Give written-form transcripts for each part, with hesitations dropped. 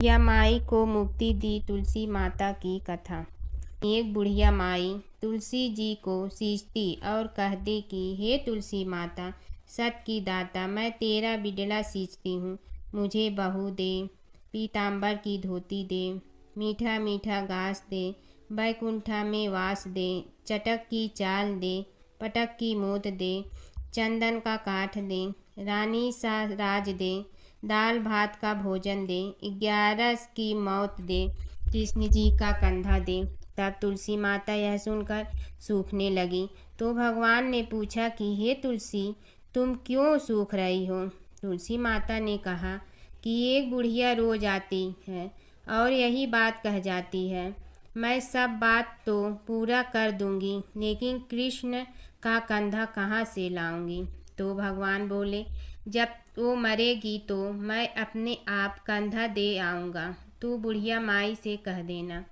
बुढ़िया माई को मुक्ति दी तुलसी माता की कथा। एक बुढ़िया माई तुलसी जी को सींचती और कहती कि हे तुलसी माता, सत की दाता, मैं तेरा बिडला सींचती हूँ। मुझे बहू दे, पीताम्बर की धोती दे, मीठा मीठा घास दे, बैकुंठा में वास दे, चटक की चाल दे, पटक की मोत दे, चंदन का काठ दे, रानी सा राज दे, दाल भात का भोजन दे, 11 की मौत दे, कृष्ण जी का कंधा दे। तब तुलसी माता यह सुनकर सूखने लगी। तो भगवान ने पूछा कि हे तुलसी, तुम क्यों सूख रही हो? तुलसी माता ने कहा कि एक बुढ़िया रोज आती है और यही बात कह जाती है, मैं सब बात तो पूरा कर दूंगी, लेकिन कृष्ण का कंधा कहाँ से लाऊंगी? तो भगवान बोले, जब वो मरेगी तो मैं अपने आप कंधा दे आऊँगा, तू बुढ़िया माई से कह देना।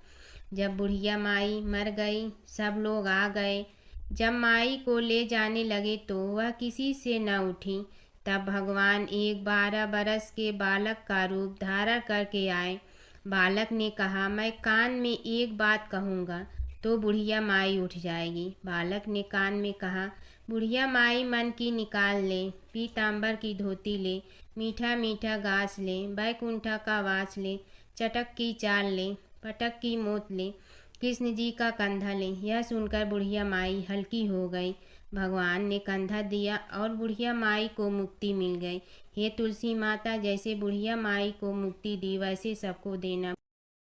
जब बुढ़िया माई मर गई, सब लोग आ गए। जब माई को ले जाने लगे तो वह किसी से न उठी। तब भगवान एक 12 बरस के बालक का रूप धारण करके आए। बालक ने कहा, मैं कान में एक बात कहूँगा तो बुढ़िया माई उठ जाएगी। बालक ने कान में कहा, बुढ़िया माई मन की निकाल ले, पीताम्बर की धोती ले, मीठा मीठा घास ले, बैकुंठा का वास ले, चटक की चाल ले, पटक की मोत ले, कृष्ण जी का कंधा ले। यह सुनकर बुढ़िया माई हल्की हो गई। भगवान ने कंधा दिया और बुढ़िया माई को मुक्ति मिल गई। हे तुलसी माता, जैसे बुढ़िया माई को मुक्ति दी वैसे सबको देना।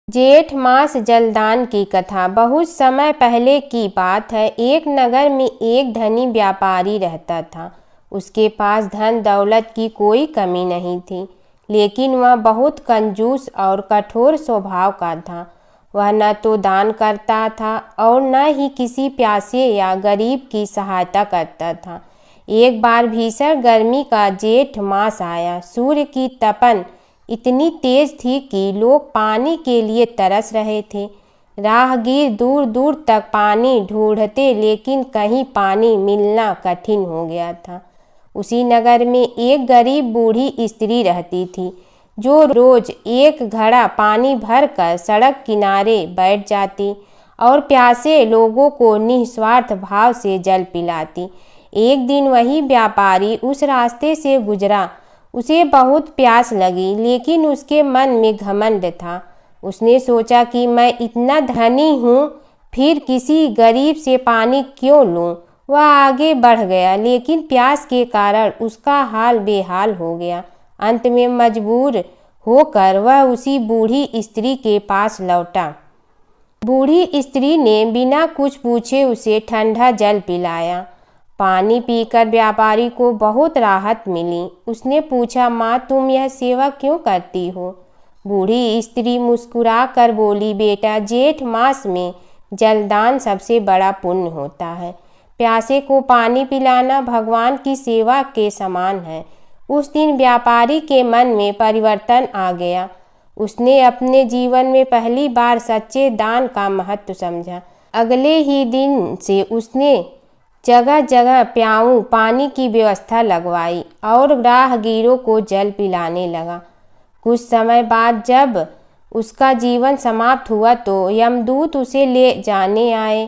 जेठ मास जलदान की कथा। बहुत समय पहले की बात है। एक नगर में एक धनी व्यापारी रहता था। उसके पास धन दौलत की कोई कमी नहीं थी, लेकिन वह बहुत कंजूस और कठोर स्वभाव का था। वह न तो दान करता था और न ही किसी प्यासे या गरीब की सहायता करता था। एक बार भीषण गर्मी का जेठ मास आया। सूर्य की तपन इतनी तेज थी कि लोग पानी के लिए तरस रहे थे। राहगीर दूर दूर तक पानी ढूंढते, लेकिन कहीं पानी मिलना कठिन हो गया था। उसी नगर में एक गरीब बूढ़ी स्त्री रहती थी, जो रोज एक घड़ा पानी भरकर सड़क किनारे बैठ जाती और प्यासे लोगों को निस्वार्थ भाव से जल पिलाती। एक दिन वही व्यापारी उस रास्ते से गुजरा। उसे बहुत प्यास लगी, लेकिन उसके मन में घमंड था। उसने सोचा कि मैं इतना धनी हूँ, फिर किसी गरीब से पानी क्यों लूँ। वह आगे बढ़ गया, लेकिन प्यास के कारण उसका हाल बेहाल हो गया। अंत में मजबूर होकर वह उसी बूढ़ी स्त्री के पास लौटा। बूढ़ी स्त्री ने बिना कुछ पूछे उसे ठंडा जल पिलाया। पानी पीकर व्यापारी को बहुत राहत मिली। उसने पूछा, माँ, तुम यह सेवा क्यों करती हो? बूढ़ी स्त्री मुस्कुरा कर बोली, बेटा, जेठ मास में जलदान सबसे बड़ा पुण्य होता है। प्यासे को पानी पिलाना भगवान की सेवा के समान है। उस दिन व्यापारी के मन में परिवर्तन आ गया। उसने अपने जीवन में पहली बार सच्चे दान का महत्व समझा। अगले ही दिन से उसने जगह जगह प्याऊ पानी की व्यवस्था लगवाई और राहगीरों को जल पिलाने लगा। कुछ समय बाद जब उसका जीवन समाप्त हुआ तो यमदूत उसे ले जाने आए,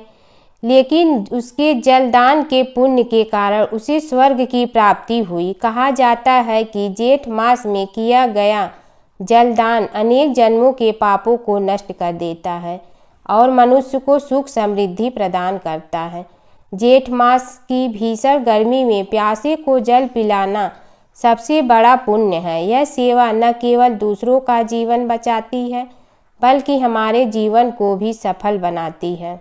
लेकिन उसके जलदान के पुण्य के कारण उसे स्वर्ग की प्राप्ति हुई। कहा जाता है कि जेठ मास में किया गया जलदान अनेक जन्मों के पापों को नष्ट कर देता है और मनुष्य को सुख समृद्धि प्रदान करता है। जेठ मास की भीषण गर्मी में प्यासे को जल पिलाना सबसे बड़ा पुण्य है। यह सेवा न केवल दूसरों का जीवन बचाती है, बल्कि हमारे जीवन को भी सफल बनाती है।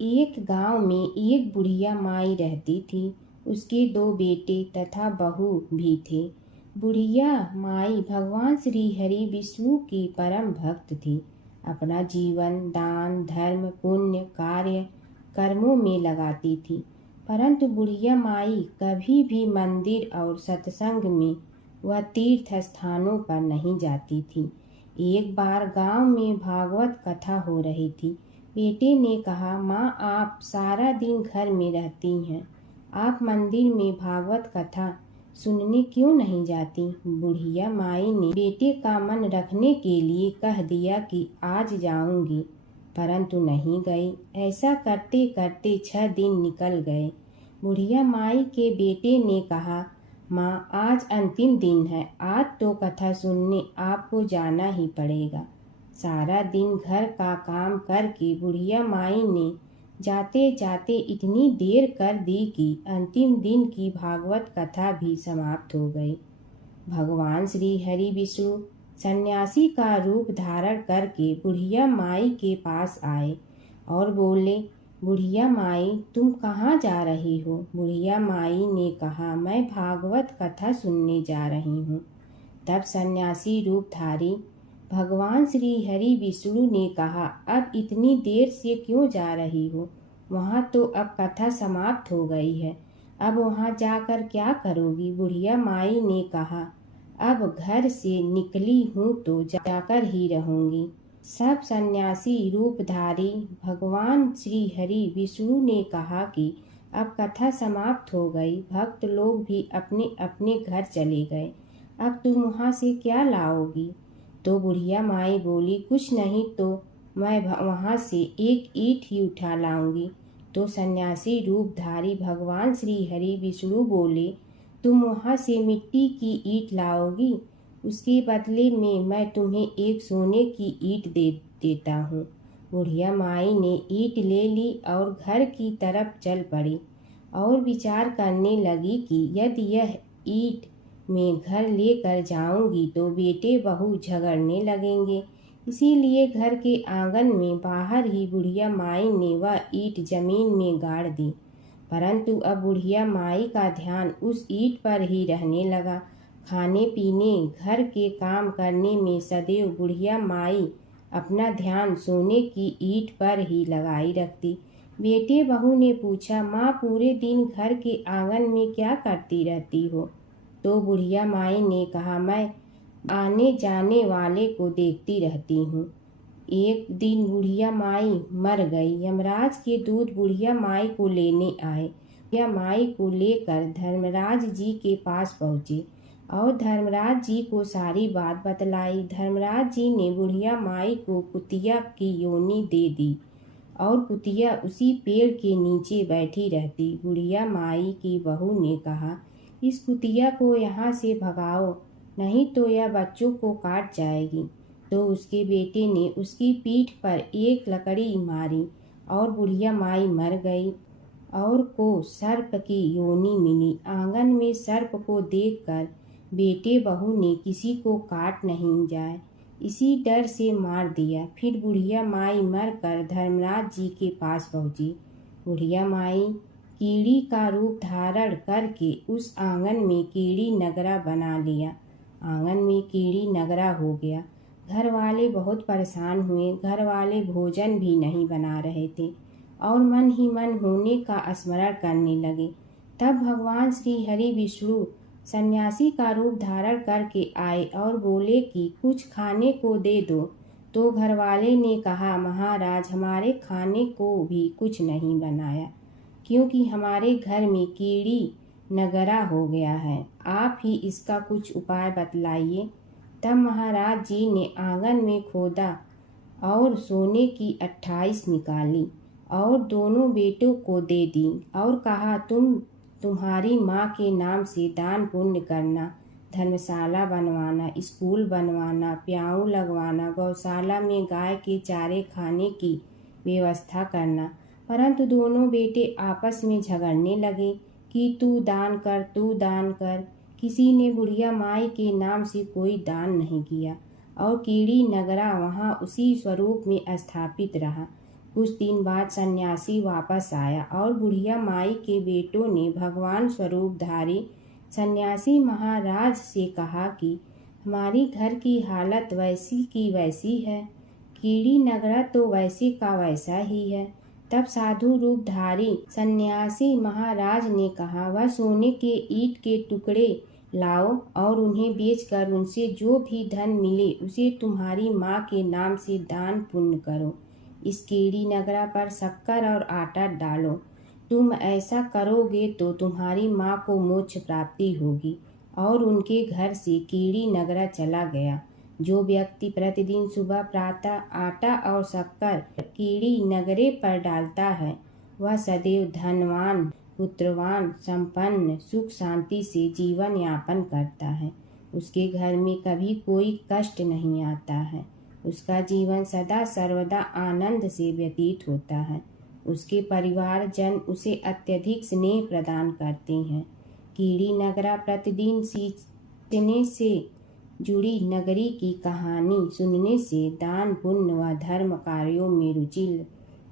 एक गांव में एक बुढ़िया माई रहती थी। उसके 2 बेटे तथा बहू भी थे। बुढ़िया माई भगवान श्री हरि विष्णु की परम भक्त थी। अपना जीवन दान धर्म पुण्य कार्य कर्मों में लगाती थी, परंतु बुढ़िया माई कभी भी मंदिर और सत्संग में व तीर्थ स्थानों पर नहीं जाती थी। एक बार गांव में भागवत कथा हो रही थी। बेटे ने कहा, माँ, आप सारा दिन घर में रहती हैं, आप मंदिर में भागवत कथा सुनने क्यों नहीं जाती? बुढ़िया माई ने बेटे का मन रखने के लिए कह दिया कि आज जाऊंगी, परंतु नहीं गई। ऐसा करते करते 6 दिन निकल गए। बुढ़िया माई के बेटे ने कहा, माँ आज अंतिम दिन है, आज तो कथा सुनने आपको जाना ही पड़ेगा। सारा दिन घर का काम करके बुढ़िया माई ने जाते जाते इतनी देर कर दी कि अंतिम दिन की भागवत कथा भी समाप्त हो गई। भगवान श्री हरि विष्णु सन्यासी का रूप धारण करके बुढ़िया माई के पास आए और बोले, बुढ़िया माई तुम कहाँ जा रही हो? बुढ़िया माई ने कहा, मैं भागवत कथा सुनने जा रही हूँ। तब सन्यासी रूपधारी भगवान श्री हरि विष्णु ने कहा, अब इतनी देर से क्यों जा रही हो? वहाँ तो अब कथा समाप्त हो गई है, अब वहाँ जाकर क्या करोगी? बुढ़िया माई ने कहा, अब घर से निकली हूँ तो जाकर ही रहूंगी। सब सन्यासी रूपधारी भगवान श्री हरि विष्णु ने कहा कि अब कथा समाप्त हो गई, भक्त लोग भी अपने अपने घर चले गए, अब तुम वहाँ से क्या लाओगी? तो बुढ़िया माई बोली, कुछ नहीं तो मैं वहाँ से एक ईंट ही उठा लाऊंगी। तो सन्यासी रूपधारी भगवान श्री हरि विष्णु बोले, तुम वहाँ से मिट्टी की ईंट लाओगी, उसके बदले में मैं तुम्हें एक सोने की ईंट देता हूँ। बुढ़िया माई ने ईंट ले ली और घर की तरफ चल पड़ी और विचार करने लगी कि यदि यह ईंट मैं घर लेकर जाऊंगी तो बेटे बहू झगड़ने लगेंगे। इसीलिए घर के आंगन में बाहर ही बुढ़िया माई ने वह ईंट जमीन में गाड़ दी। परंतु अब बुढ़िया माई का ध्यान उस ईंट पर ही रहने लगा। खाने पीने घर के काम करने में सदैव बुढ़िया माई अपना ध्यान सोने की ईंट पर ही लगाई रखती। बेटे बहू ने पूछा, माँ पूरे दिन घर के आंगन में क्या करती रहती हो? तो बुढ़िया माई ने कहा, मैं आने जाने वाले को देखती रहती हूँ। एक दिन बुढ़िया माई मर गई। यमराज के दूत बुढ़िया माई को लेने आए। बुढ़िया माई को लेकर धर्मराज जी के पास पहुँचे और धर्मराज जी को सारी बात बतलाई। धर्मराज जी ने बुढ़िया माई को कुतिया की योनि दे दी और कुतिया उसी पेड़ के नीचे बैठी रहती। बुढ़िया माई की बहू ने कहा, इस कुतिया को यहाँ से भगाओ, नहीं तो यह बच्चों को काट जाएगी। तो उसके बेटे ने उसकी पीठ पर एक लकड़ी मारी और बुढ़िया माई मर गई और को सर्प की योनि मिली। आंगन में सर्प को देखकर बेटे बहू ने किसी को काट नहीं जाए इसी डर से मार दिया। फिर बुढ़िया माई मरकर धर्मराज जी के पास पहुँची। बुढ़िया माई कीड़ी का रूप धारण करके उस आंगन में कीड़ी नगरा बना लिया। आंगन में कीड़ी नगरा हो गया। घर वाले बहुत परेशान हुए। घर वाले भोजन भी नहीं बना रहे थे और मन ही मन होने का स्मरण करने लगे। तब भगवान श्री हरि विष्णु सन्यासी का रूप धारण करके आए और बोले कि कुछ खाने को दे दो। तो घरवाले ने कहा, महाराज हमारे खाने को भी कुछ नहीं बनाया, क्योंकि हमारे घर में कीड़ी नगरा हो गया है, आप ही इसका कुछ उपाय बतलाइए। तब महाराज जी ने आंगन में खोदा और सोने की 28 निकाली और दोनों बेटों को दे दी और कहा, तुम्हारी माँ के नाम से दान पुण्य करना, धर्मशाला बनवाना, स्कूल बनवाना, प्याऊ लगवाना, गौशाला में गाय के चारे खाने की व्यवस्था करना। परंतु दोनों बेटे आपस में झगड़ने लगे कि तू दान कर, तू दान कर। किसी ने बुढ़िया माई के नाम से कोई दान नहीं किया और कीड़ी नगरा वहाँ उसी स्वरूप में स्थापित रहा। कुछ दिन बाद सन्यासी वापस आया और बुढ़िया माई के बेटों ने भगवान स्वरूपधारी सन्यासी महाराज से कहा कि हमारी घर की हालत वैसी की वैसी है, कीड़ी नगरा तो वैसे का वैसा ही है। तब साधु रूपधारी सन्यासी महाराज ने कहा, वह सोने के ईंट के टुकड़े लाओ और उन्हें बेचकर उनसे जो भी धन मिले उसे तुम्हारी माँ के नाम से दान पुण्य करो। इस कीड़ी नगरा पर शक्कर और आटा डालो। तुम ऐसा करोगे तो तुम्हारी माँ को मोक्ष प्राप्ति होगी। और उनके घर से कीड़ी नगरा चला गया। जो व्यक्ति प्रतिदिन सुबह प्रातः आटा और शक्कर कीड़ी नगरे पर डालता है, वह सदैव धनवान, पुत्रवान, संपन्न, सुख शांति से जीवन यापन करता है। उसके घर में कभी कोई कष्ट नहीं आता है। उसका जीवन सदा सर्वदा आनंद से व्यतीत होता है। उसके परिवारजन उसे अत्यधिक स्नेह प्रदान करते हैं। कीड़ी नगरा प्रतिदिन सींचने से जुड़ी नगरी की कहानी सुनने से, दान पुण्य व धर्म कार्यों में रुचि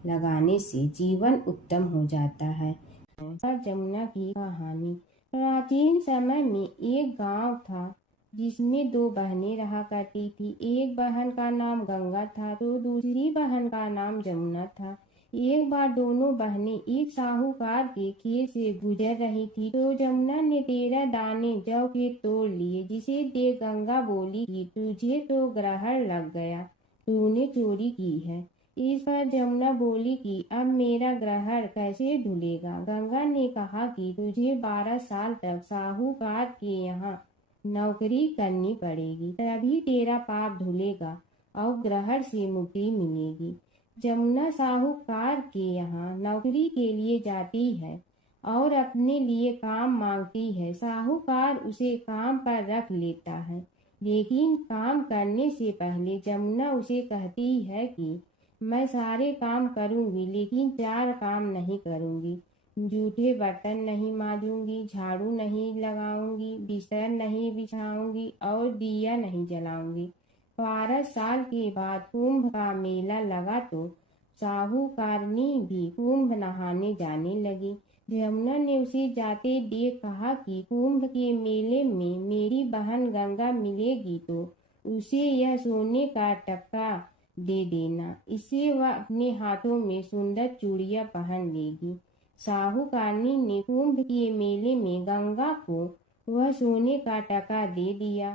लगाने से जीवन उत्तम हो जाता है। और जमुना की कहानी। प्राचीन समय में एक गांव था जिसमें दो बहनें रहा करती थी। एक बहन का नाम गंगा था तो दूसरी बहन का नाम जमुना था। एक बार दोनों बहनें एक साहूकार के खेत से गुजर रही थी तो जमुना ने 13 दाने जौ के तोड़ लिए, जिसे देख गंगा बोली कि तुझे तो ग्रहण लग गया, तूने चोरी की है। इस पर जमुना बोली कि अब मेरा ग्रहण कैसे धुलेगा। गंगा ने कहा कि तुझे 12 साल तक साहूकार के यहाँ नौकरी करनी पड़ेगी, तभी तेरा पाप धुलेगा और ग्रहण से मुक्ति मिलेगी। जमुना साहूकार के यहाँ नौकरी के लिए जाती है और अपने लिए काम मांगती है। साहूकार उसे काम पर रख लेता है, लेकिन काम करने से पहले जमुना उसे कहती है कि मैं सारे काम करूंगी लेकिन 4 काम नहीं करूंगी। जूठे बर्तन नहीं मांजूंगी, झाड़ू नहीं लगाऊंगी, बिस्तर नहीं बिछाऊंगी और दिया नहीं जलाऊंगी। 12 साल के बाद कुंभ का मेला लगा तो साहूकारनी भी कुंभ नहाने जाने लगी। जमुना ने उसे जाते देख कहा कि कुंभ के मेले में मेरी बहन गंगा मिलेगी तो उसे यह सोने का टक्का दे देना, इससे वह अपने हाथों में सुंदर चूड़ियां पहन लेगी। साहूकारनी ने कुंभ के मेले में गंगा को वह सोने का टका दे दिया।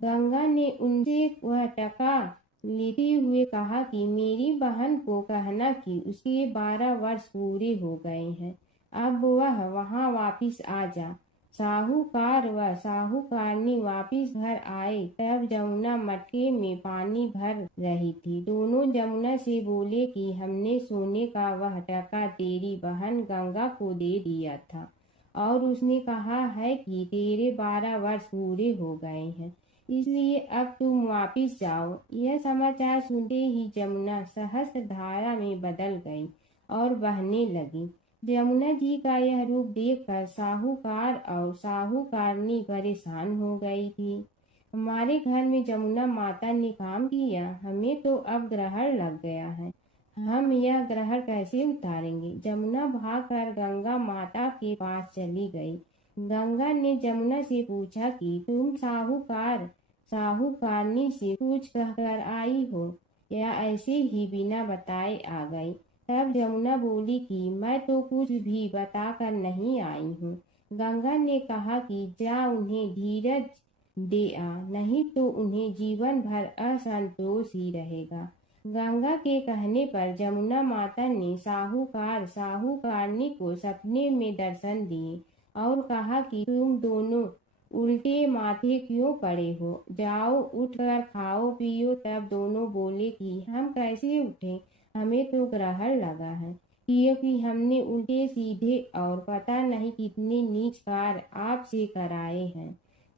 गंगा ने उनसे वह टका लेते हुए कहा कि मेरी बहन को कहना कि उसके 12 वर्ष पूरे हो गए हैं, अब वह वहां वापिस आ जा। साहूकार व साहूकारनी वापिस घर आए तब जमुना मटके में पानी भर रही थी। दोनों जमुना से बोले कि हमने सोने का वह टका तेरी बहन गंगा को दे दिया था और उसने कहा है कि तेरे 12 वर्ष पूरे हो गए हैं, इसलिए अब तुम वापिस जाओ। यह समाचार सुनते ही जमुना सहस्त्र धारा में बदल गई और बहने लगी। जमुना जी का यह रूप देखकर साहूकार और साहूकारनी परेशान हो गई थी। हमारे घर में जमुना माता ने काम किया, हमें तो अब ग्रहण लग गया है, हम यह ग्रहण कैसे उतारेंगे। जमुना भागकर गंगा माता के पास चली गई। गंगा ने जमुना से पूछा कि तुम साहूकारनी से कुछ कहकर आई हो या ऐसे ही बिना बताए आ गई। तब जमुना बोली कि मैं तो कुछ भी बताकर नहीं आई हूँ। गंगा ने कहा कि जा उन्हें धीरज दे आ, नहीं तो उन्हें जीवन भर असंतोष ही रहेगा। गंगा के कहने पर जमुना माता ने साहूकारनी को सपने में दर्शन दिए और कहा कि तुम दोनों उल्टे माथे क्यों पड़े हो, जाओ उठकर खाओ पियो। तब दोनों बोले कि हम कैसे उठें, हमें तो ग्रहण लगा है, क्योंकि हमने उल्टे सीधे और पता नहीं कितने नीच कार्य आपसे कराए हैं।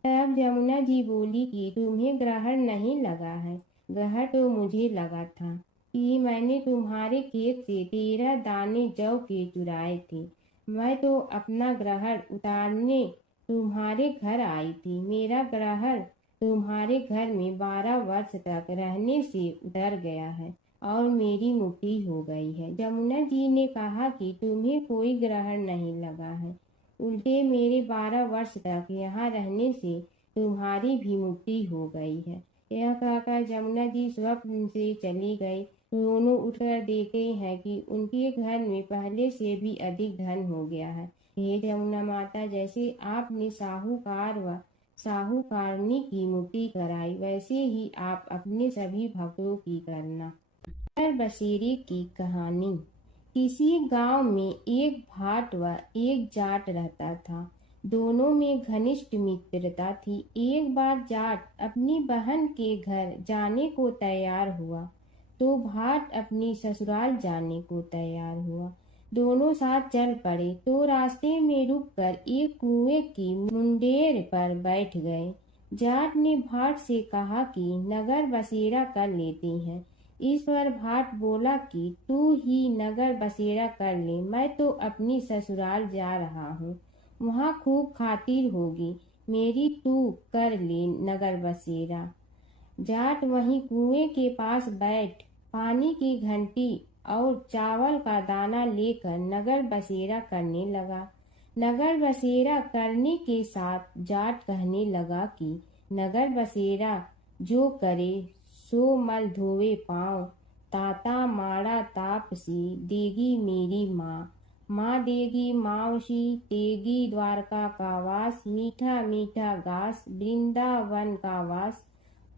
तब जमुना जी बोली कि तुम्हें ग्रहण नहीं लगा है, ग्रहण तो मुझे लगा था कि मैंने तुम्हारे खेत से 13 दाने जौ के चुराए थे। मैं तो अपना ग्रहण उतारने तुम्हारे घर आई थी। मेरा ग्रहण तुम्हारे घर में 12 वर्ष तक रहने से उतर गया है और मेरी मुक्ति हो गई है। जमुना जी ने कहा कि तुम्हें कोई ग्रहण नहीं लगा है, उल्टे मेरे 12 वर्ष तक यहाँ रहने से तुम्हारी भी मुक्ति हो गई है। यह कहकर जमुना जी स्वप्न से चली गई। दोनों उठकर देखते हैं कि उनके घर में पहले से भी अधिक धन हो गया है। हे जमुना माता, जैसे आपने साहूकार व साहूकारनी की मुक्ति कराई, वैसे ही आप अपने सभी भक्तों की करना। बसेरे की कहानी। किसी गांव में एक भाट व एक जाट रहता था। दोनों में घनिष्ठ मित्रता थी। एक बार जाट अपनी बहन के घर जाने को तैयार हुआ तो भाट अपनी ससुराल जाने को तैयार हुआ। दोनों साथ चल पड़े तो रास्ते में रुककर एक कुएं की मुंडेर पर बैठ गए। जाट ने भाट से कहा कि नगर बसेरा कर लेते हैं। इस पर भाट बोला कि तू ही नगर बसेरा कर ले, मैं तो अपनी ससुराल जा रहा हूँ, वहाँ खूब खातिर होगी मेरी, तू कर ले नगर बसेरा। जाट वहीं कुएं के पास बैठ पानी की घंटी और चावल का दाना लेकर नगर बसेरा करने लगा। नगर बसेरा करने के साथ जाट कहने लगा कि नगर बसेरा जो करे सो मल धोवे पाँव, ताता माड़ा तापसी देगी मेरी माँ, माँ देगी मावशी तेगी द्वारका का वास, मीठा मीठा घास वृंदावन का वास,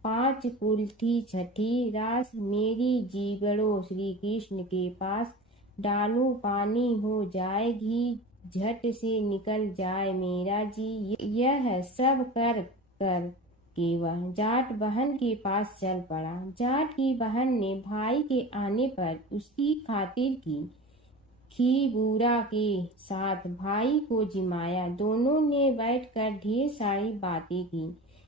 पाँच कुल्ठी छठी रास मेरी जीवड़ो श्री कृष्ण के पास, डालू पानी हो जाए घी झट से निकल जाए मेरा जी। यह सब कर कर के वह जाट बहन के पास चल पड़ा। जाट की बहन ने भाई के आने पर उसकी खातिर की खी बूरा के साथ भाई को जिमाया। दोनों ने बैठकर ढेर सारी बातें की।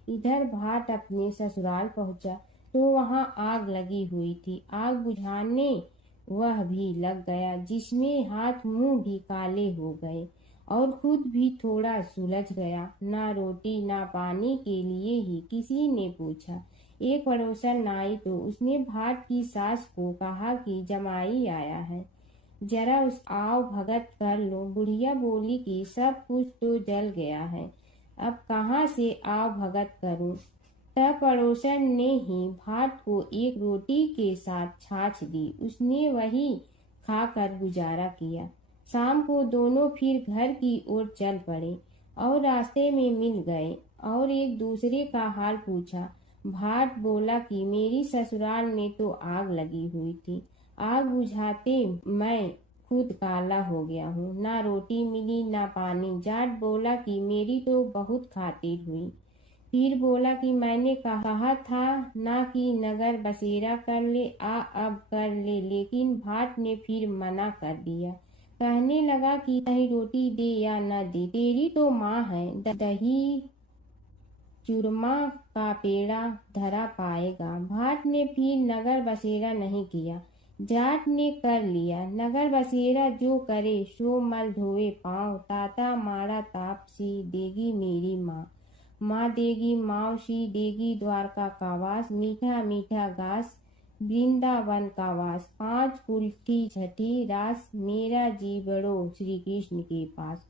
इधर भाट अपने ससुराल पहुंचा तो वहां आग लगी हुई थी। आग बुझाने वह भी लग गया, जिसमें हाथ मुंह भी काले हो गए और खुद भी थोड़ा सुलझ गया। ना रोटी ना पानी के लिए ही किसी ने पूछा। एक पड़ोसन आई तो उसने भाट की सास को कहा कि जमाई आया है, जरा उस आओ भगत कर लो। बुढ़िया बोली कि सब कुछ तो जल गया है, अब कहाँ से आओ भगत करूं। तब पड़ोसन ने ही भाट को एक रोटी के साथ छाछ दी। उसने वही खाकर गुजारा किया। शाम को दोनों फिर घर की ओर चल पड़े और रास्ते में मिल गए और एक दूसरे का हाल पूछा। भाट बोला कि मेरी ससुराल में तो आग लगी हुई थी, आग बुझाते मैं खुद काला हो गया हूँ, ना रोटी मिली ना पानी। जाट बोला कि मेरी तो बहुत खातिर हुई। फिर बोला कि मैंने कहा था ना कि नगर बसेरा कर ले, आ अब कर ले, लेकिन भाट ने फिर मना कर दिया। कहने लगा कि चाहे रोटी दे या न दे, तेरी तो माँ है, दही चूरमा का पेड़ा धरा पाएगा। भाट ने फिर नगर बसेरा नहीं किया। जाट ने कर लिया नगर बसेरा जो करे सो मल धोवे पाँव, ताता माड़ा तापसी देगी मेरी माँ, माँ देगी मावशी देगी द्वारका का वास, मीठा मीठा घास वृंदावन का वास, पाँच कुल्ठी छठी रास मेरा जीवड़ो श्री कृष्ण के पास,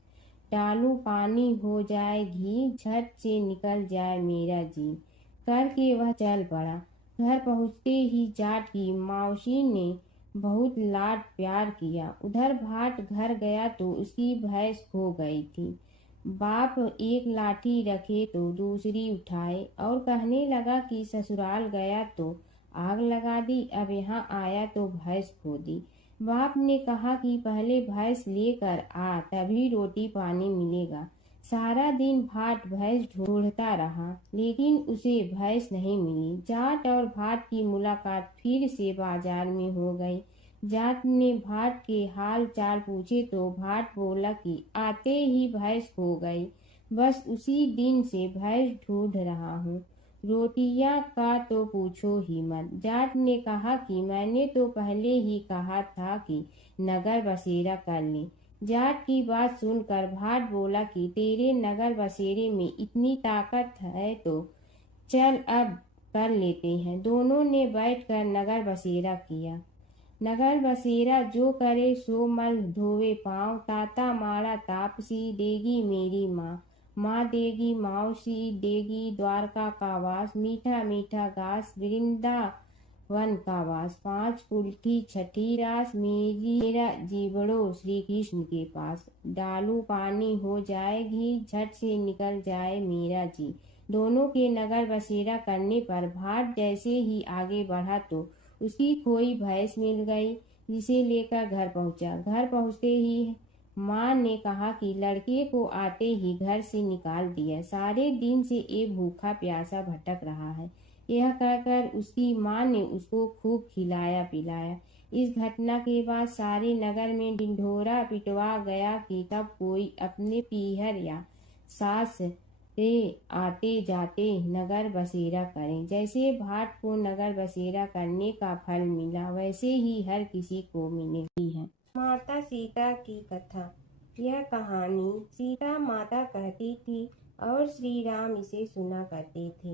डालू पानी हो जाए घी झट से निकल जाए मेरा जी। करके वह चल पड़ा। घर पहुँचते ही जाट की मावशी ने बहुत लाड प्यार किया। उधर भाट घर गया तो उसकी भैंस खो गई थी। बाप एक लाठी रखे तो दूसरी उठाए और कहने लगा कि ससुराल गया तो आग लगा दी, अब यहाँ आया तो भैंस खो दी। बाप ने कहा कि पहले भैंस लेकर आ, तभी रोटी पानी मिलेगा। सारा दिन भाट भैंस ढूंढता रहा, लेकिन उसे भैंस नहीं मिली। जाट और भाट की मुलाकात फिर से बाजार में हो गई। जाट ने भाट के हाल चाल पूछे तो भाट बोला कि आते ही भैंस खो गई, बस उसी दिन से भैंस ढूंढ रहा हूँ। रोटियां का तो पूछो ही मत। जाट ने कहा कि मैंने तो पहले ही कहा था कि नगर बसेरा कर ले। जाट की बात सुनकर भाट बोला कि तेरे नगर बसेरे में इतनी ताकत है तो चल अब कर लेते हैं। दोनों ने बैठकर नगर बसेरा किया। नगर बसेरा जो करे सो मल धोवे पाँव, ताता माड़ा तापसी देगी मेरी माँ, माँ देगी मावशी देगी द्वारका का वास, मीठा मीठा घास वृंदावन का वास, पाँच कुल्ठी छठी रास मेरा जीवड़ो श्री कृष्ण के पास, डालू पानी हो जाए घी झट से निकल जाए मेरा जी। दोनों के नगर बसेरा करने पर भाट जैसे ही आगे बढ़ा तो उसकी खोई भैंस मिल गई, जिसे लेकर घर पहुंचा। घर पहुंचते ही माँ ने कहा कि लड़के को आते ही घर से निकाल दिया, सारे दिन से ये भूखा प्यासा भटक रहा है। यह कहकर उसकी माँ ने उसको खूब खिलाया पिलाया। इस घटना के बाद सारे नगर में ढिंढोरा पिटवा गया कि तब कोई अपने पीहर या सास से आते जाते नगर बसेरा करें। जैसे भाट को नगर बसेरा करने का फल मिला, वैसे ही हर किसी को मिलेगी है। माता सीता की कथा। यह कहानी सीता माता कहती थी और श्री राम इसे सुना करते थे।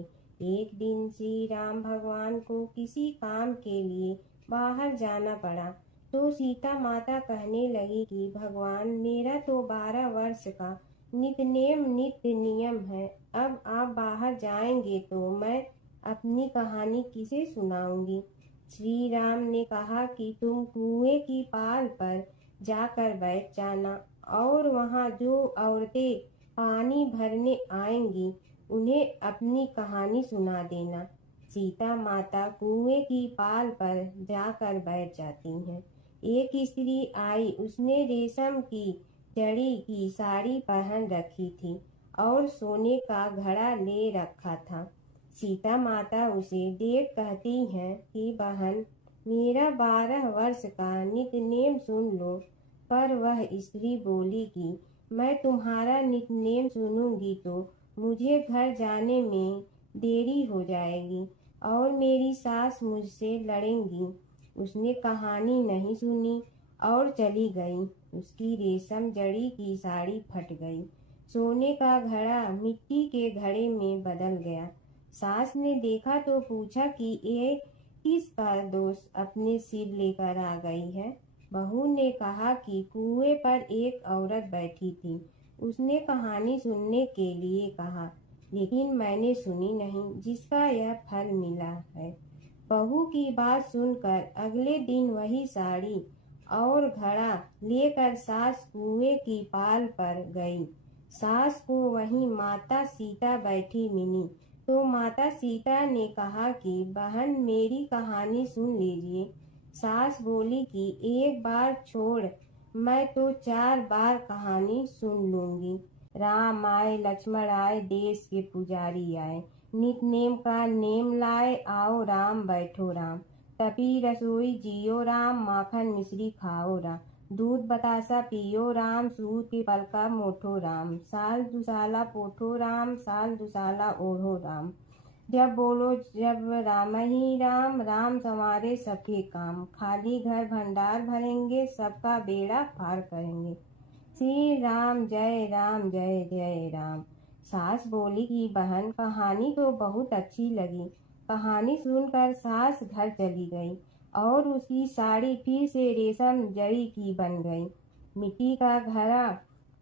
एक दिन श्री राम भगवान को किसी काम के लिए बाहर जाना पड़ा, तो सीता माता कहने लगी कि भगवान, मेरा तो 12 वर्ष का नित्य नियम है। अब आप बाहर जाएंगे तो मैं अपनी कहानी किसे सुनाऊंगी। श्री राम ने कहा कि तुम कुएं की पाल पर जाकर बैठ जाना और वहां जो औरतें पानी भरने आएंगी उन्हें अपनी कहानी सुना देना। सीता माता कुएं की पाल पर जाकर बैठ जाती हैं। एक स्त्री आई, उसने रेशम की जड़ी की साड़ी पहन रखी थी और सोने का घड़ा ले रखा था। सीता माता उसे देख कहती हैं कि बहन, मेरा 12 वर्ष का नित्य सुन लो। पर वह स्त्री बोली कि मैं तुम्हारा नित्य सुनूंगी तो मुझे घर जाने में देरी हो जाएगी और मेरी सास मुझसे लड़ेंगी। उसने कहानी नहीं सुनी और चली गई। उसकी रेशम जड़ी की साड़ी फट गई, सोने का घड़ा मिट्टी के घड़े में बदल गया। सास ने देखा तो पूछा कि ये किसका दोष अपने सिर लेकर आ गई है। बहू ने कहा कि कुएं पर एक औरत बैठी थी, उसने कहानी सुनने के लिए कहा, लेकिन मैंने सुनी नहीं, जिसका यह फल मिला है। बहू की बात सुनकर अगले दिन वही साड़ी और घड़ा लेकर सास कुएं की पाल पर गई। सास को वहीं माता सीता बैठी मिली, तो माता सीता ने कहा कि बहन, मेरी कहानी सुन लीजिए। सास बोली कि एक बार छोड़, मैं तो 4 बार कहानी सुन लूंगी। राम आए, लक्ष्मण आए, देश के पुजारी आए, नित नेम का नेम लाए, आओ राम बैठो राम। तपी रसोई जियो राम, माखन मिश्री खाओ राम। दूध बतासा पियो राम, सूत के पलका मोठो राम। साल दुसाला पोठो राम, साल दुसाला ओढ़ो राम। जब बोलो जब राम ही राम, राम संवारे सबके काम। खाली घर भंडार भरेंगे, सबका बेड़ा पार करेंगे। श्री राम जय राम जय जय राम। सास बोली कि बहन, कहानी तो बहुत अच्छी लगी। कहानी सुनकर सास घर चली गई और उसकी साड़ी फिर से रेशम जड़ी की बन गई। मिट्टी का घड़ा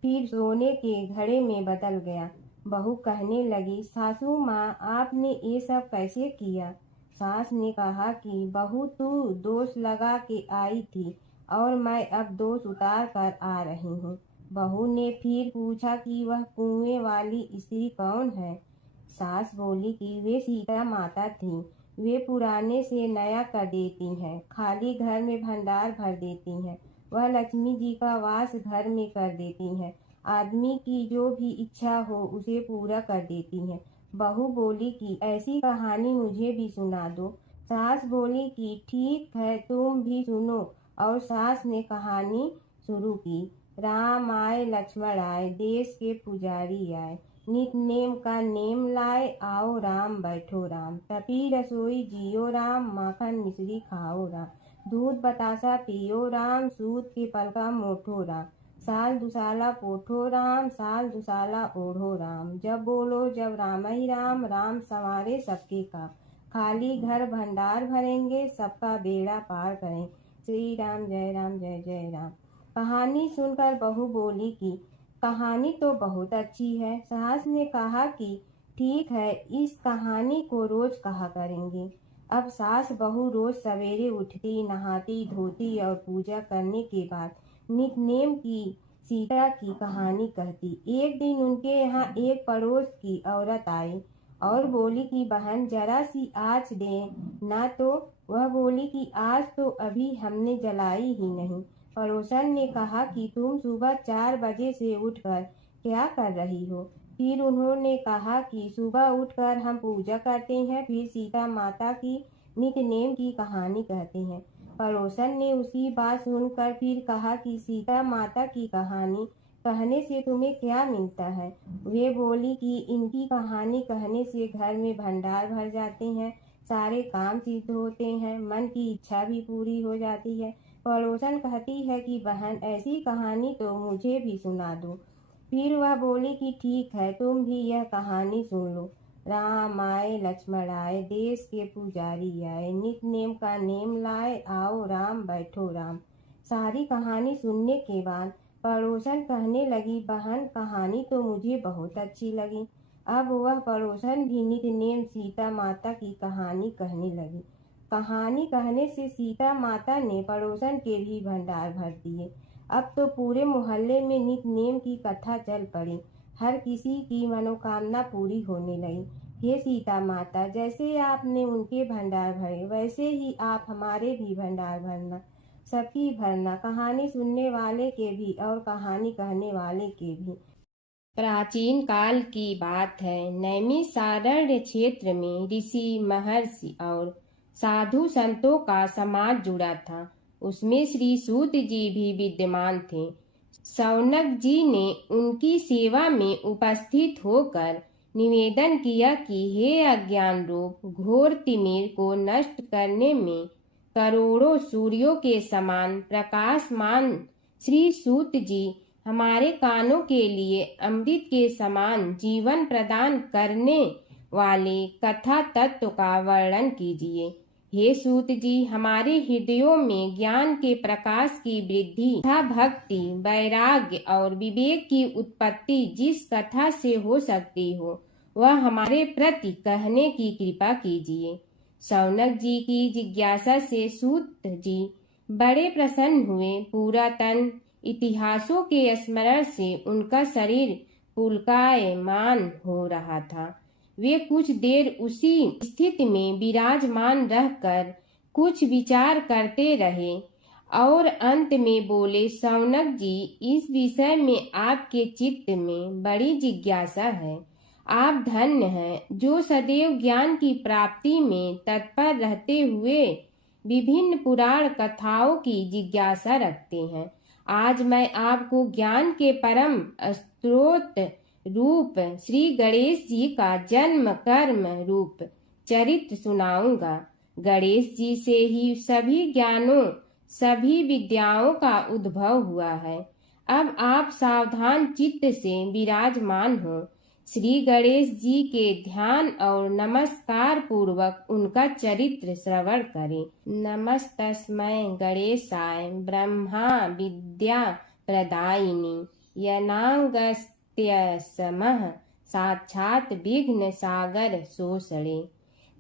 फिर सोने के घड़े में बदल गया। बहू कहने लगी, सासू माँ, आपने ये सब कैसे किया। सास ने कहा कि बहू, तू दोष लगा के आई थी और मैं अब दोष उतार कर आ रही हूँ। बहू ने फिर पूछा कि वह कुएं वाली स्त्री कौन है। सास बोली कि वे सीता माता थीं। वे पुराने से नया कर देती हैं, खाली घर में भंडार भर देती हैं। वह लक्ष्मी जी का वास घर में कर देती हैं। आदमी की जो भी इच्छा हो उसे पूरा कर देती हैं। बहू बोली कि ऐसी कहानी मुझे भी सुना दो। सास बोली कि ठीक है, तुम भी सुनो। और सास ने कहानी शुरू की। राम आए, लक्ष्मण आए, देश के पुजारी आए, नित नेम का नेम लाए, आओ राम बैठो राम। तपी रसोई जियो राम, माखन मिश्री खाओ राम। दूध बतासा पियो राम, सूत के पलका मोठो राम। साल दुसाला पोठो राम, साल दुसाला ओढ़ो राम। जब बोलो जब राम ही राम, राम संवारे सबके काम। खाली घर भंडार भरेंगे, सबका बेड़ा पार करें। श्री राम जय जय राम। कहानी सुनकर बहू बोली कि कहानी तो बहुत अच्छी है। सास ने कहा कि ठीक है, इस कहानी को रोज कहा करेंगे। अब सास बहू रोज सवेरे उठती, नहाती धोती और पूजा करने के बाद नित नेम की सीता की कहानी कहती। एक दिन उनके यहाँ एक पड़ोस की औरत आई और बोली कि बहन, जरा सी आँच दे ना। तो वह बोली कि आज तो अभी हमने जलाई ही नहीं। पड़ोसन ने कहा कि तुम सुबह 4 बजे से उठकर क्या कर रही हो। फिर उन्होंने कहा कि सुबह उठकर हम पूजा करते हैं, फिर सीता माता की नित्य-नेम की कहानी कहते हैं। पड़ोसन ने उसकी बात सुनकर फिर कहा कि सीता माता की कहानी कहने से तुम्हें क्या मिलता है। वे बोली कि इनकी कहानी कहने से घर में भंडार भर जाते हैं, सारे काम सिद्ध होते हैं, मन की इच्छा भी पूरी हो जाती है। पड़ोसन कहती है कि बहन, ऐसी कहानी तो मुझे भी सुना दो। फिर वह बोली कि ठीक है, तुम भी यह कहानी सुन लो। राम आए लक्ष्मण आए, देश के पुजारी आए, नित नेम का नेम लाए, आओ राम बैठो राम। सारी कहानी सुनने के बाद पड़ोसन कहने लगी, बहन कहानी तो मुझे बहुत अच्छी लगी। अब वह पड़ोसन भी नित नेम सीता माता की कहानी कहने लगी। कहानी कहने से सीता माता ने पड़ोसन के भी भंडार भर दिए। अब तो पूरे मोहल्ले में नित नेम की कथा चल पड़ी। हर किसी की मनोकामना पूरी होने लगी। हे सीता माता, जैसे आपने उनके भंडार भरे, वैसे ही आप हमारे भी भंडार भरना, सबकी भरना, कहानी सुनने वाले के भी और कहानी कहने वाले के भी। प्राचीन काल की बात है। नैमिषारण्य क्षेत्र में ऋषि, महर्षि और साधु संतों का समाज जुड़ा था। उसमें श्री सूत जी भी विद्यमान थे। शौनक जी ने उनकी सेवा में उपस्थित होकर निवेदन किया कि हे अज्ञान रूप घोर तिमिर को नष्ट करने में करोड़ों सूर्यों के समान प्रकाशमान श्री सूत जी हमारे कानों के लिए अमृत के समान जीवन प्रदान करने वाले कथा तत्व का वर्णन कीजिए। हे सूत जी, हमारे हृदयों में ज्ञान के प्रकाश की वृद्धि तथा भक्ति, वैराग्य और विवेक की उत्पत्ति जिस कथा से हो सकती हो, वह हमारे प्रति कहने की कृपा कीजिए। शौनक जी की जिज्ञासा से सूत जी बड़े प्रसन्न हुए। पुरातन इतिहासों के स्मरण से उनका शरीर पुलकायमान हो रहा था। वे कुछ देर उसी स्थिति में विराजमान रहकर कुछ विचार करते रहे और अंत में बोले, शौनक जी, इस विषय में आपके चित्त में बड़ी जिज्ञासा है। आप धन्य हैं जो सदैव ज्ञान की प्राप्ति में तत्पर रहते हुए विभिन्न पुराण कथाओं की जिज्ञासा रखते हैं। आज मैं आपको ज्ञान के परम स्रोत रूप श्री गणेश जी का जन्म कर्म रूप चरित्र सुनाऊंगा। गणेश जी से ही सभी ज्ञानों, सभी विद्याओं का उद्भव हुआ है। अब आप सावधान चित्त से विराजमान हो। श्री गणेश जी के ध्यान और नमस्कार पूर्वक उनका चरित्र श्रवण करें। नमस्तस्मै गणेशाय ब्रह्मा विद्या प्रदायिनी यनागस्त्यसमः साक्षात विघ्न सागर सोसड़े।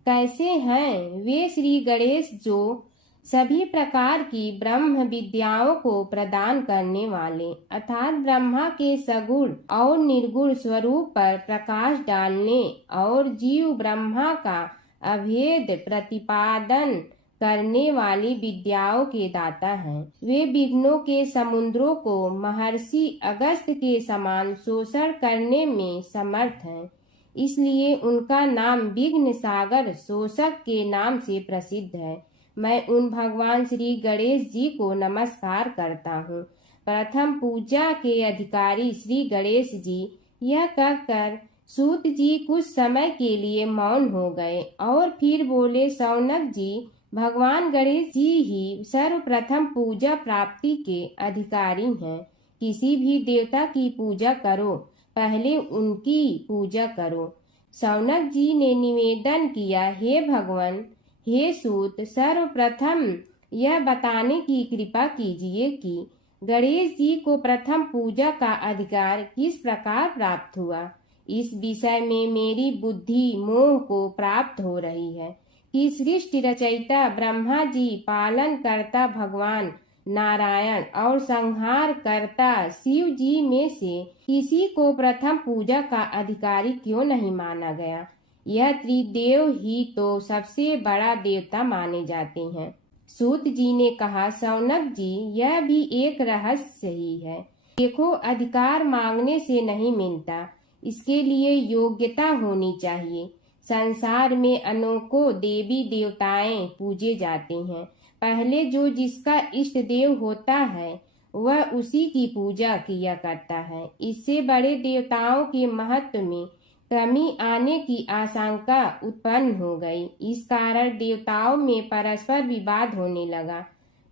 कैसे हैं वे श्री गणेश जो सभी प्रकार की ब्रह्म विद्याओं को प्रदान करने वाले अर्थात ब्रह्मा के सगुण और निर्गुण स्वरूप पर प्रकाश डालने और जीव ब्रह्मा का अभेद प्रतिपादन करने वाली विद्याओं के दाता हैं। वे विघ्नों के समुद्रों को महर्षि अगस्त्य के समान शोषण करने में समर्थ हैं। इसलिए उनका नाम विघ्न सागर शोषक के नाम से प्रसिद्ध है। मैं उन भगवान श्री गणेश जी को नमस्कार करता हूँ। प्रथम पूजा के अधिकारी श्री गणेश जी। यह कहकर सूत जी कुछ समय के लिए मौन हो गए और फिर बोले, शौनक जी, भगवान गणेश जी ही सर्वप्रथम पूजा प्राप्ति के अधिकारी हैं। किसी भी देवता की पूजा करो, पहले उनकी पूजा करो। शौनक जी ने निवेदन किया, हे भगवान, हे सूत, सर्वप्रथम यह बताने की कृपा कीजिए कि गणेश जी को प्रथम पूजा का अधिकार किस प्रकार प्राप्त हुआ। इस विषय में मेरी बुद्धि मोह को प्राप्त हो रही है कि सृष्टि रचयिता ब्रह्मा जी, पालन करता भगवान नारायण और संहार करता शिव जी में से किसी को प्रथम पूजा का अधिकारी क्यों नहीं माना गया। यह त्रिदेव ही तो सबसे बड़ा देवता माने जाते हैं। सूत जी ने कहा, शौनक जी, यह भी एक रहस्य ही है। देखो, अधिकार मांगने से नहीं मिलता, इसके लिए योग्यता होनी चाहिए। संसार में अनेकों देवी देवताएं पूजे जाते हैं। पहले जो जिसका इष्ट देव होता है वह उसी की पूजा किया करता है। इससे बड़े देवताओं के महत्व में कमी आने की आशंका उत्पन्न हो गई। इस कारण देवताओं में परस्पर विवाद होने लगा।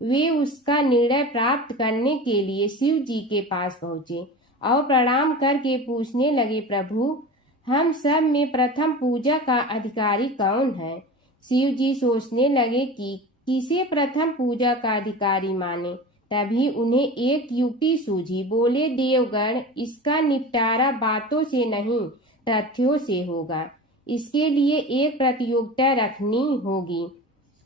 वे उसका निर्णय प्राप्त करने के लिए शिव जी के पास पहुँचे और प्रणाम करके पूछने लगे, प्रभु, हम सब में प्रथम पूजा का अधिकारी कौन है? शिव जी सोचने लगे कि किसे प्रथम पूजा का अधिकारी माने। तभी उन्हें एक युक्ति सूझी। बोले, देवगण, इसका निपटारा बातों से नहीं तथ्यों से होगा। इसके लिए एक प्रतियोगिता रखनी होगी,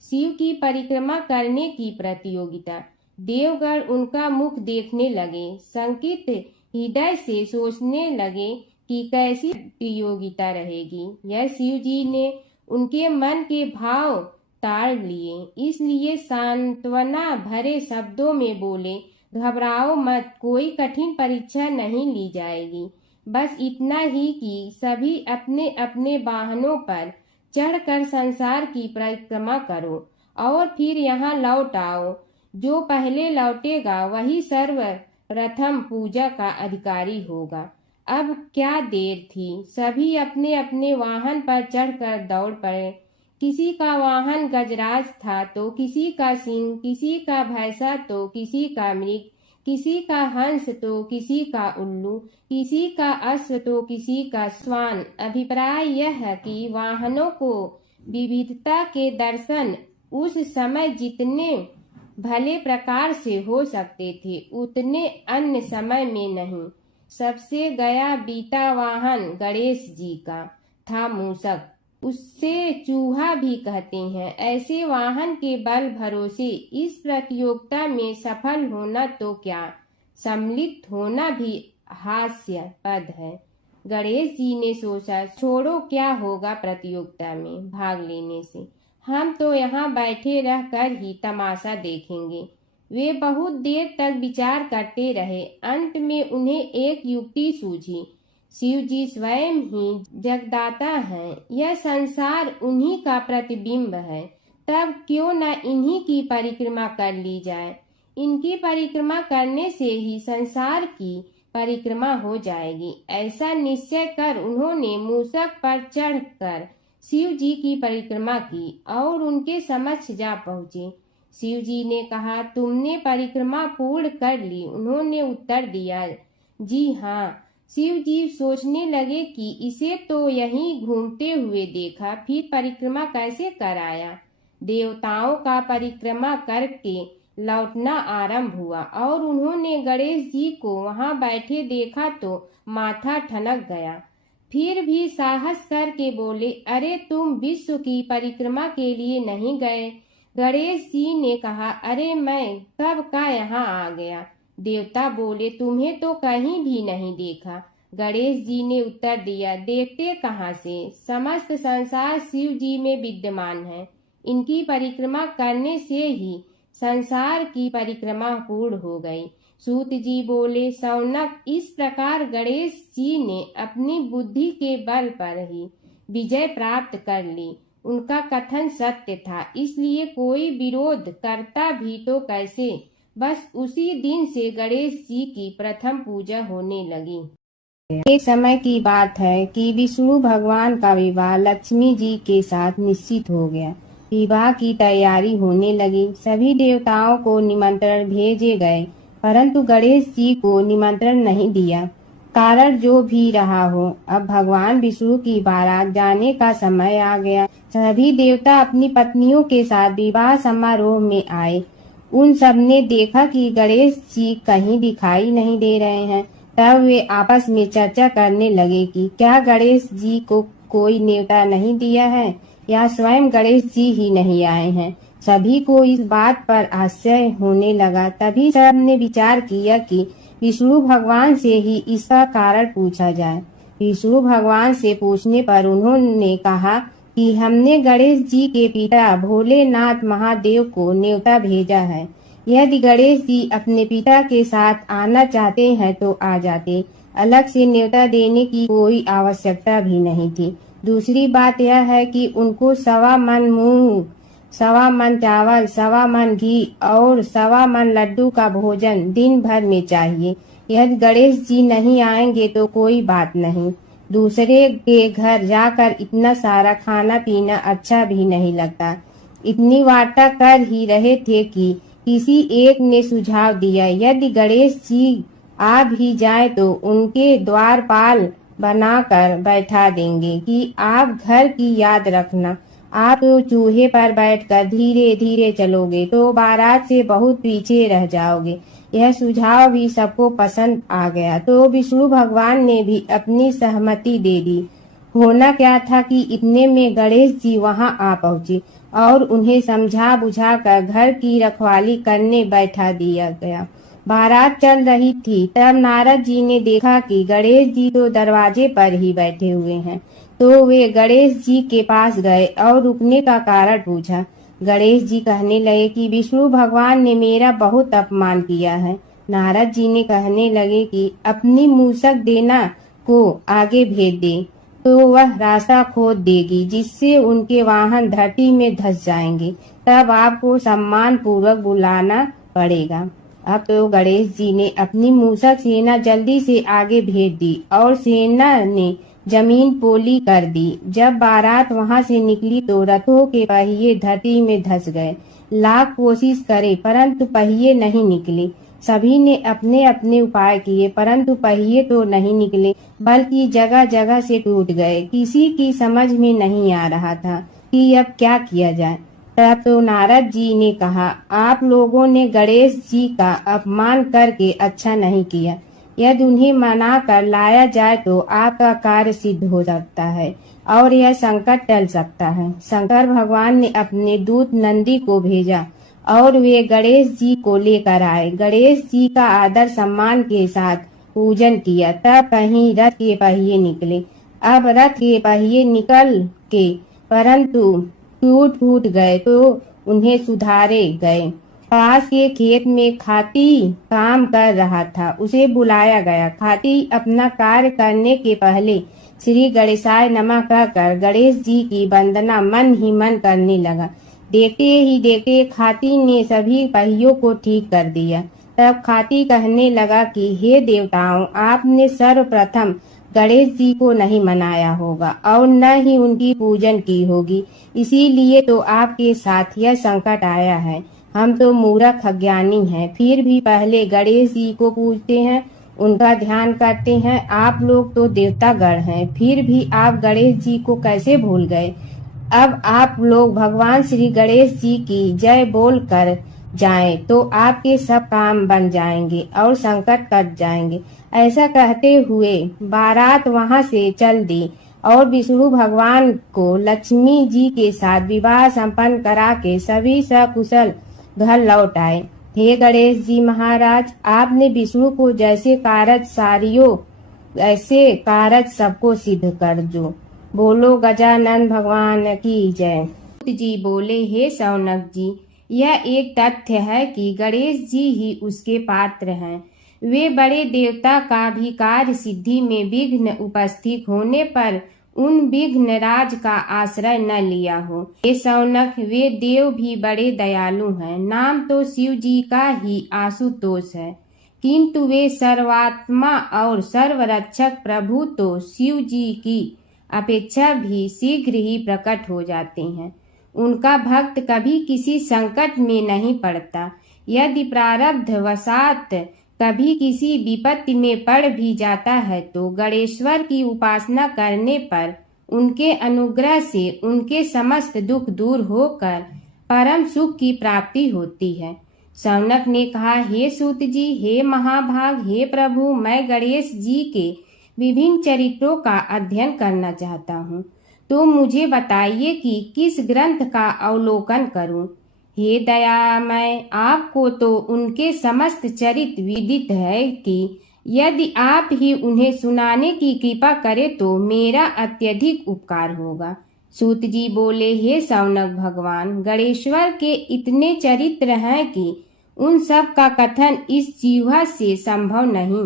शिव की परिक्रमा करने की प्रतियोगिता। देवगण उनका मुख देखने लगे, शंकित हृदय से सोचने लगे कि कैसी प्रतियोगिता रहेगी। यह शिव जी ने उनके मन के भाव ताड़ लिए, इसलिए सांत्वना भरे शब्दों में बोले, घबराओ मत, कोई कठिन परीक्षा नहीं ली जाएगी। बस इतना ही कि सभी अपने अपने वाहनों पर चढ़कर संसार की परिक्रमा करो और फिर यहाँ लौट आओ। जो पहले लौटेगा वही सर्वप्रथम पूजा का अधिकारी होगा। अब क्या देर थी, सभी अपने अपने वाहन पर चढ़कर दौड़ पड़े। किसी का वाहन गजराज था तो किसी का सिंह, किसी का भैंसा तो किसी का मृग, किसी का हंस तो किसी का उल्लू, किसी का अश्व तो किसी का श्वान। अभिप्राय यह है कि वाहनों को विविधता के दर्शन उस समय जितने भले प्रकार से हो सकते थे उतने अन्य समय में नहीं। सबसे गया बीता वाहन गणेश जी का था मूषक, उससे चूहा भी कहते हैं। ऐसे वाहन के बल भरोसे इस प्रतियोगिता में सफल होना तो क्या, सम्मिलित होना भी हास्यास्पद है। गणेश जी ने सोचा, छोड़ो, क्या होगा प्रतियोगिता में भाग लेने से, हम तो यहाँ बैठे रह कर ही तमाशा देखेंगे। वे बहुत देर तक विचार करते रहे। अंत में उन्हें एक युक्ति सूझी। शिव जी स्वयं ही जगदाता हैं, यह संसार उन्हीं का प्रतिबिंब है, तब क्यों न इन्हीं की परिक्रमा कर ली जाए। इनकी परिक्रमा करने से ही संसार की परिक्रमा हो जाएगी। ऐसा निश्चय कर उन्होंने मूषक पर चढ़कर शिव जी की परिक्रमा की और उनके समक्ष जा पहुँचे। शिव जी ने कहा, तुमने परिक्रमा पूर्ण कर ली? उन्होंने उत्तर दिया, जी हाँ। शिव जी सोचने लगे कि इसे तो यहीं घूमते हुए देखा, फिर परिक्रमा कैसे कराया। देवताओं का परिक्रमा करके लौटना आरंभ हुआ और उन्होंने गणेश जी को वहां बैठे देखा तो माथा ठनक गया। फिर भी साहस करके बोले, अरे तुम विश्व की परिक्रमा के लिए नहीं गए? गणेश जी ने कहा, अरे मैं कब का यहाँ आ गया। देवता बोले, तुम्हें तो कहीं भी नहीं देखा। गणेश जी ने उत्तर दिया, देखते कहाँ से, समस्त संसार शिव जी में विद्यमान है। इनकी परिक्रमा करने से ही संसार की परिक्रमा पूर्ण हो गई। सूत जी बोले, शौनक, इस प्रकार गणेश जी ने अपनी बुद्धि के बल पर ही विजय प्राप्त कर ली। उनका कथन सत्य था, इसलिए कोई विरोध करता भी तो कैसे। बस उसी दिन से गणेश जी की प्रथम पूजा होने लगी। एक समय की बात है कि विष्णु भगवान का विवाह लक्ष्मी जी के साथ निश्चित हो गया। विवाह की तैयारी होने लगी। सभी देवताओं को निमंत्रण भेजे गए, परंतु गणेश जी को निमंत्रण नहीं दिया। कारण जो भी रहा हो, अब भगवान विष्णु की बारात जाने का समय आ गया। सभी देवता अपनी पत्नियों के साथ विवाह समारोह में आए। उन सब ने देखा कि गणेश जी कहीं दिखाई नहीं दे रहे हैं। तब वे आपस में चर्चा करने लगे कि क्या गणेश जी को कोई न्योता नहीं दिया है या स्वयं गणेश जी ही नहीं आए हैं। सभी को इस बात पर आश्चर्य होने लगा। तभी सब ने विचार किया कि विष्णु भगवान से ही इसका कारण पूछा जाए। विष्णु भगवान से पूछने पर उन्होंने कहा, कि हमने गणेश जी के पिता भोलेनाथ महादेव को न्योता भेजा है। यदि गणेश जी अपने पिता के साथ आना चाहते हैं तो आ जाते, अलग से न्योता देने की कोई आवश्यकता भी नहीं थी। दूसरी बात यह है कि उनको 1.25 मन मूंग, 1.25 मन चावल, 1.25 मन घी और 1.25 मन लड्डू का भोजन दिन भर में चाहिए। यदि गणेश जी नहीं आएंगे तो कोई बात नहीं, दूसरे के घर जाकर इतना सारा खाना पीना अच्छा भी नहीं लगता। इतनी वार्ता कर ही रहे थे कि किसी एक ने सुझाव दिया, यदि गणेश जी आ भी जाए तो उनके द्वारपाल बनाकर बैठा देंगे कि आप घर की याद रखना। आप तो चूहे पर बैठकर धीरे धीरे चलोगे तो बारात से बहुत पीछे रह जाओगे। यह सुझाव भी सबको पसंद आ गया तो विष्णु भगवान ने भी अपनी सहमति दे दी। होना क्या था कि इतने में गणेश जी वहां आ पहुंचे और उन्हें समझा बुझा कर घर की रखवाली करने बैठा दिया गया। बारात चल रही थी तब नारद जी ने देखा कि गणेश जी तो दरवाजे पर ही बैठे हुए हैं, तो वे गणेश जी के पास गए और रुकने का कारण पूछा। गणेश जी कहने लगे कि विष्णु भगवान ने मेरा बहुत अपमान किया है। नारद जी ने कहने लगे कि अपनी मूसक देना को आगे भेज दे तो वह रास्ता खोद देगी, जिससे उनके वाहन धरती में धंस जाएंगे। तब आपको सम्मान पूर्वक बुलाना पड़ेगा। अब तो गणेश जी ने अपनी मूसक सेना जल्दी से आगे भेज दी और सेना ने जमीन पोली कर दी। जब बारात वहां से निकली तो रथों के पहिए धरती में धंस गए। लाख कोशिश करे परंतु पहिए नहीं निकले। सभी ने अपने अपने उपाय किए परंतु पहिए तो नहीं निकले, बल्कि जगह जगह से टूट गए। किसी की समझ में नहीं आ रहा था कि अब क्या किया जाए। तब तो नारद जी ने कहा, आप लोगों ने गणेश जी का अपमान करके अच्छा नहीं किया। यदि उन्हें मना कर लाया जाए तो आपका कार्य सिद्ध हो सकता है और यह संकट टल सकता है। शंकर भगवान ने अपने दूत नंदी को भेजा और वे गणेश जी को लेकर आए। गणेश जी का आदर सम्मान के साथ पूजन किया। तब कहीं रथ के पहिए निकले। अब रथ के पहिए निकल के परंतु टूट फूट गए तो उन्हें सुधारे गए। पास के खेत में खाती काम कर रहा था, उसे बुलाया गया। खाती अपना कार्य करने के पहले श्री गणेशाय नमः कहकर गणेश जी की वंदना मन ही मन करने लगा। देखते ही देखते खाती ने सभी पहियों को ठीक कर दिया। तब खाती कहने लगा कि हे देवताओं, आपने सर्वप्रथम गणेश जी को नहीं मनाया होगा और न ही उनकी पूजन की होगी, इसीलिए तो आपके साथ यह संकट आया है। हम तो मूर्ख अज्ञानी हैं, फिर भी पहले गणेश जी को पूजते हैं, उनका ध्यान करते हैं। आप लोग तो देवतागण हैं, फिर भी आप गणेश जी को कैसे भूल गए। अब आप लोग भगवान श्री गणेश जी की जय बोल कर जाएं तो आपके सब काम बन जाएंगे और संकट कट जाएंगे। ऐसा कहते हुए बारात वहां से चल दी और विष्णु भगवान को लक्ष्मी जी के साथ विवाह संपन्न करा के सभी सकुशल घर लौट आए। हे गणेश जी महाराज, आपने विष्णु को जैसे कारज सारियो ऐसे कारज सबको सिद्ध कर जो। बोलो गजानन भगवान की जय। जी बोले, हे शौनक जी, यह एक तथ्य है कि गणेश जी ही उसके पात्र हैं। वे बड़े देवता का भी कार्य सिद्धि में विघ्न उपस्थित होने पर उन विघ्न राज का आश्रय न लिया हो। हे शौनक, वे देव भी बड़े दयालु हैं। नाम तो शिव जी का ही आशुतोष है, किंतु वे सर्वात्मा और सर्वरक्षक प्रभु तो शिव जी की अपेक्षा भी शीघ्र ही प्रकट हो जाते हैं। उनका भक्त कभी किसी संकट में नहीं पड़ता। यदि प्रारब्ध वशात कभी किसी विपत्ति में पड़ भी जाता है तो गणेश्वर की उपासना करने पर उनके अनुग्रह से उनके समस्त दुख दूर होकर परम सुख की प्राप्ति होती है। शौनक ने कहा, हे सूत जी, हे महाभाग, हे प्रभु, मैं गणेश जी के विभिन्न चरित्रों का अध्ययन करना चाहता हूँ, तो मुझे बताइए कि किस ग्रंथ का अवलोकन करूं। हे दयामय, आपको तो उनके समस्त चरित्र विदित है कि यदि आप ही उन्हें सुनाने की कृपा करें तो मेरा अत्यधिक उपकार होगा। सूत जी बोले, हे शौनक भगवान, गणेश्वर के इतने चरित्र हैं कि उन सब का कथन इस जीवा से संभव नहीं,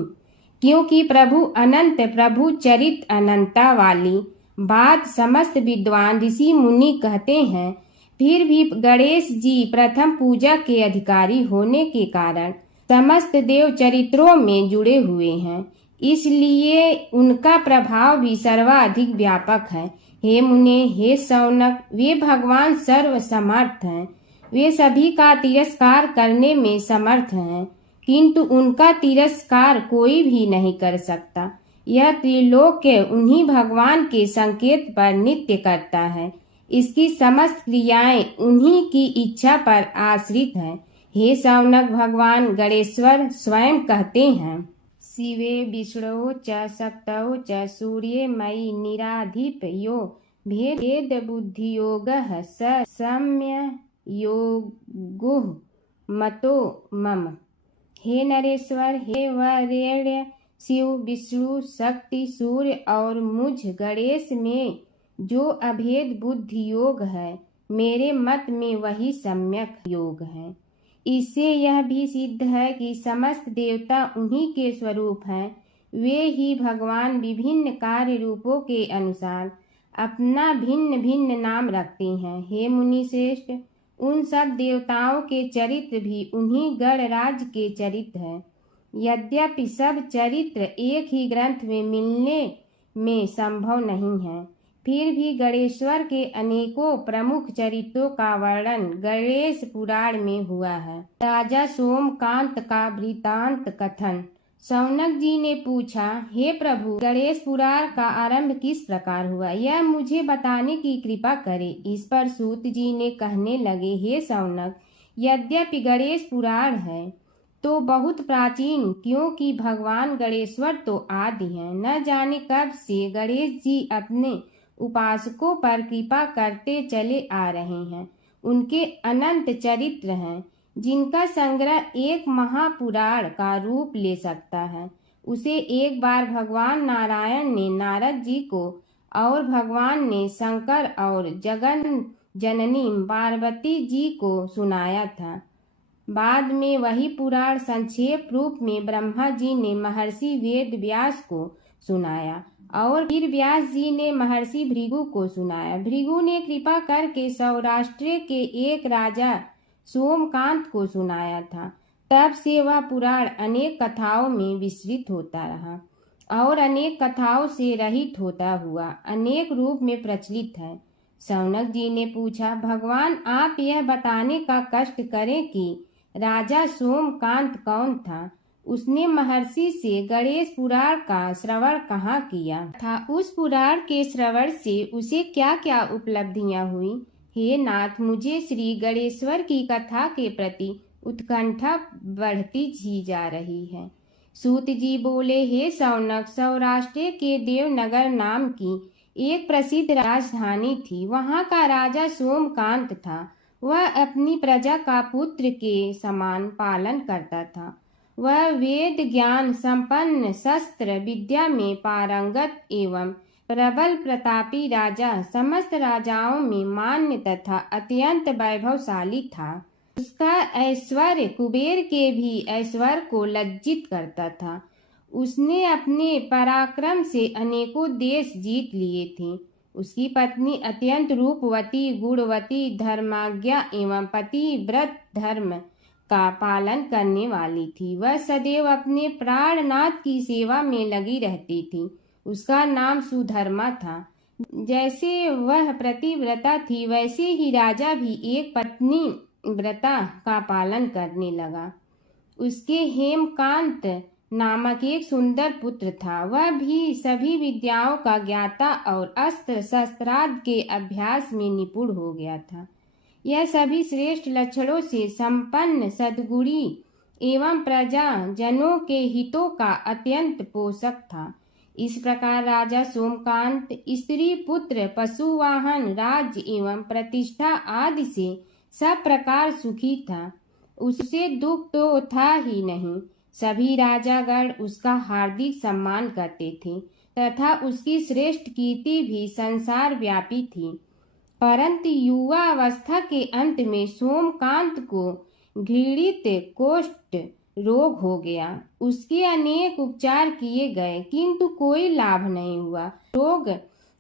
क्योंकि प्रभु अनंत, प्रभु चरित अनंता वाली बात समस्त विद्वान ऋषि मुनि कहते हैं। फिर भी गणेश जी प्रथम पूजा के अधिकारी होने के कारण समस्त देव चरित्रों में जुड़े हुए हैं, इसलिए उनका प्रभाव भी सर्वाधिक व्यापक है। हे मुने, हे शौनक, वे भगवान सर्व समर्थ हैं, वे सभी का तिरस्कार करने में समर्थ हैं, किंतु उनका तिरस्कार कोई भी नहीं कर सकता। यह त्रिलोक्य उन्हीं भगवान के संकेत पर नित्य करता है, इसकी समस्त क्रियाएं उन्हीं की इच्छा पर आश्रित हैं। हे शौनक भगवान गणेश्वर स्वयं कहते हैं, शिवे विष्णु च शक्तौ च सूर्ये मयि निराधिप यो भेद बुद्धि योगः स सम्य योगो मतो मम। हे नरेश्वर, हे वरेण्य, शिव, विष्णु, शक्ति, सूर्य और मुझ गणेश में जो अभेद बुद्धि योग है, मेरे मत में वही सम्यक योग है। इससे यह भी सिद्ध है कि समस्त देवता उन्हीं के स्वरूप हैं, वे ही भगवान विभिन्न कार्य रूपों के अनुसार अपना भिन्न भिन्न नाम रखते हैं। हे मुनि श्रेष्ठ, उन सब देवताओं के चरित्र भी उन्हीं गणराज के चरित्र हैं। यद्यपि सब चरित्र एक ही ग्रंथ में मिलने में संभव नहीं है, फिर भी गणेश्वर के अनेकों प्रमुख चरित्रों का वर्णन गणेश पुराण में हुआ है। राजा सोमकांत का वृतांत कथन। शौनक जी ने पूछा, हे प्रभु, गणेश पुराण का आरंभ किस प्रकार हुआ, यह मुझे बताने की कृपा करे। इस पर सूत जी ने कहने लगे, हे शौनक, यद्यपि गणेश पुराण है तो बहुत प्राचीन, क्योंकि भगवान गणेश्वर तो आदि हैं। न जाने कब से गणेश जी अपने उपासकों पर कृपा करते चले आ रहे हैं। उनके अनंत चरित्र हैं, जिनका संग्रह एक महापुराण का रूप ले सकता है। उसे एक बार भगवान नारायण ने नारद जी को और भगवान ने शंकर और जगन जननी पार्वती जी को सुनाया था। बाद में वही पुराण संक्षेप रूप में ब्रह्मा जी ने महर्षि वेद व्यास को सुनाया और फिर व्यास जी ने महर्षि भृगु को सुनाया। भृगु ने कृपा करके सौराष्ट्र के एक राजा सोमकांत को सुनाया था। तब से वह पुराण अनेक कथाओं में विस्तृत होता रहा और अनेक कथाओं से रहित होता हुआ अनेक रूप में प्रचलित है। शौनक जी ने पूछा, भगवान, आप यह बताने का कष्ट करें कि राजा सोमकांत कौन था, उसने महर्षि से गणेश पुराण का श्रवण कहाँ किया था, उस पुराण के श्रवण से उसे क्या क्या उपलब्धियां हुई। हे नाथ, मुझे श्री गणेश्वर की कथा के प्रति उत्कंठा बढ़ती ही जा रही है। सूत जी बोले, हे शौनक, सौराष्ट्र के देवनगर नाम की एक प्रसिद्ध राजधानी थी। वहाँ का राजा सोमकांत था। वह अपनी प्रजा का पुत्र के समान पालन करता था। वह वेद ज्ञान संपन्न, शस्त्र विद्या में पारंगत एवं प्रबल प्रतापी राजा, समस्त राजाओं में मान्य तथा अत्यंत वैभवशाली था। उसका ऐश्वर्य कुबेर के भी ऐश्वर्य को लज्जित करता था। उसने अपने पराक्रम से अनेकों देश जीत लिए थे। उसकी पत्नी अत्यंत रूपवती, गुणवती, धर्माज्ञा एवं पतिव्रत धर्म का पालन करने वाली थी। वह सदैव अपने प्राणनाथ की सेवा में लगी रहती थी। उसका नाम सुधर्मा था। जैसे वह प्रतिव्रता थी, वैसे ही राजा भी एक पत्नी व्रता का पालन करने लगा। उसके हेमकांत नामक एक सुंदर पुत्र था। वह भी सभी विद्याओं का ज्ञाता और अस्त्र शस्त्रादि के अभ्यास में निपुण हो गया था। यह सभी श्रेष्ठ लक्षणों से संपन्न, सद्गुणी एवं प्रजा जनों के हितों का अत्यंत पोषक था। इस प्रकार राजा सोमकांत स्त्री, पुत्र, पशु, वाहन, राज्य एवं प्रतिष्ठा आदि से सब प्रकार सुखी था। उससे दुख तो था ही नहीं। सभी राजागण उसका हार्दिक सम्मान करते थे तथा उसकी श्रेष्ठ कीर्ति भी संसार व्यापी थी। परंतु युवा अवस्था के अंत में सोमकांत को घृणित कोष्ठ रोग हो गया। उसके अनेक उपचार किए गए किंतु कोई लाभ नहीं हुआ। रोग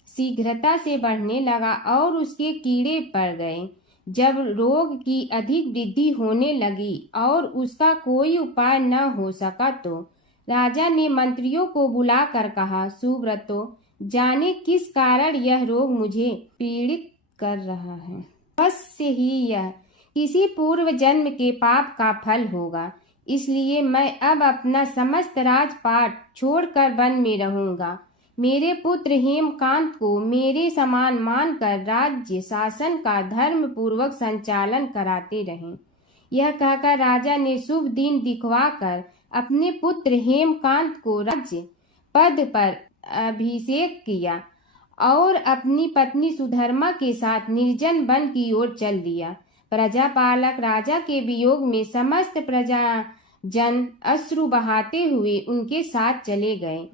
शीघ्रता से बढ़ने लगा और उसके कीड़े पड़ गए। जब रोग की अधिक वृद्धि होने लगी और उसका कोई उपाय न हो सका तो राजा ने मंत्रियों को बुलाकर कहा, सुब्रतो, जाने किस कारण यह रोग मुझे पीड़ित कर रहा है। अवश्य ही यह किसी पूर्व जन्म के पाप का फल होगा। इसलिए मैं अब अपना समस्त राजपाट छोड़कर वन में रहूंगा। मेरे पुत्र हेमकांत को मेरे समान मानकर राज्य शासन का धर्म पूर्वक संचालन कराते रहें। यह कहकर राजा ने शुभ दिन दिखवाकर अपने पुत्र हेमकांत को राज्य पद पर अभिषेक किया और अपनी पत्नी सुधर्मा के साथ निर्जन वन की ओर चल दिया। प्रजापालक राजा के वियोग में समस्त प्रजाजन अश्रु बहाते हुए उनके साथ चले गए।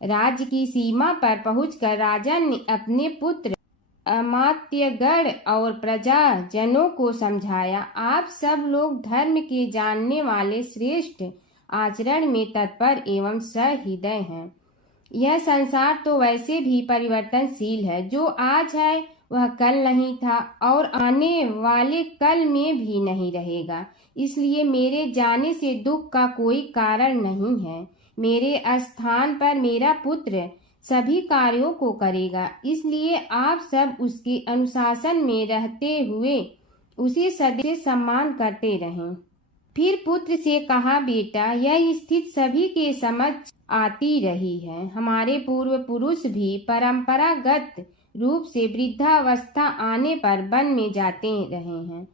राज्य की सीमा पर पहुंचकर राजा ने अपने पुत्र अमात्यगण और प्रजाजनों को समझाया, आप सब लोग धर्म के जानने वाले श्रेष्ठ आचरण में तत्पर एवं सहृदय हैं। यह संसार तो वैसे भी परिवर्तनशील है। जो आज है वह कल नहीं था और आने वाले कल में भी नहीं रहेगा। इसलिए मेरे जाने से दुख का कोई कारण नहीं है। मेरे स्थान पर मेरा पुत्र सभी कार्यों को करेगा। इसलिए आप सब उसके अनुशासन में रहते हुए उसे सदैव सम्मान करते रहें। फिर पुत्र से कहा, बेटा, यह स्थिति सभी के समझ आती रही है। हमारे पूर्व पुरुष भी परंपरागत रूप से वृद्धावस्था आने पर वन में जाते रहे हैं।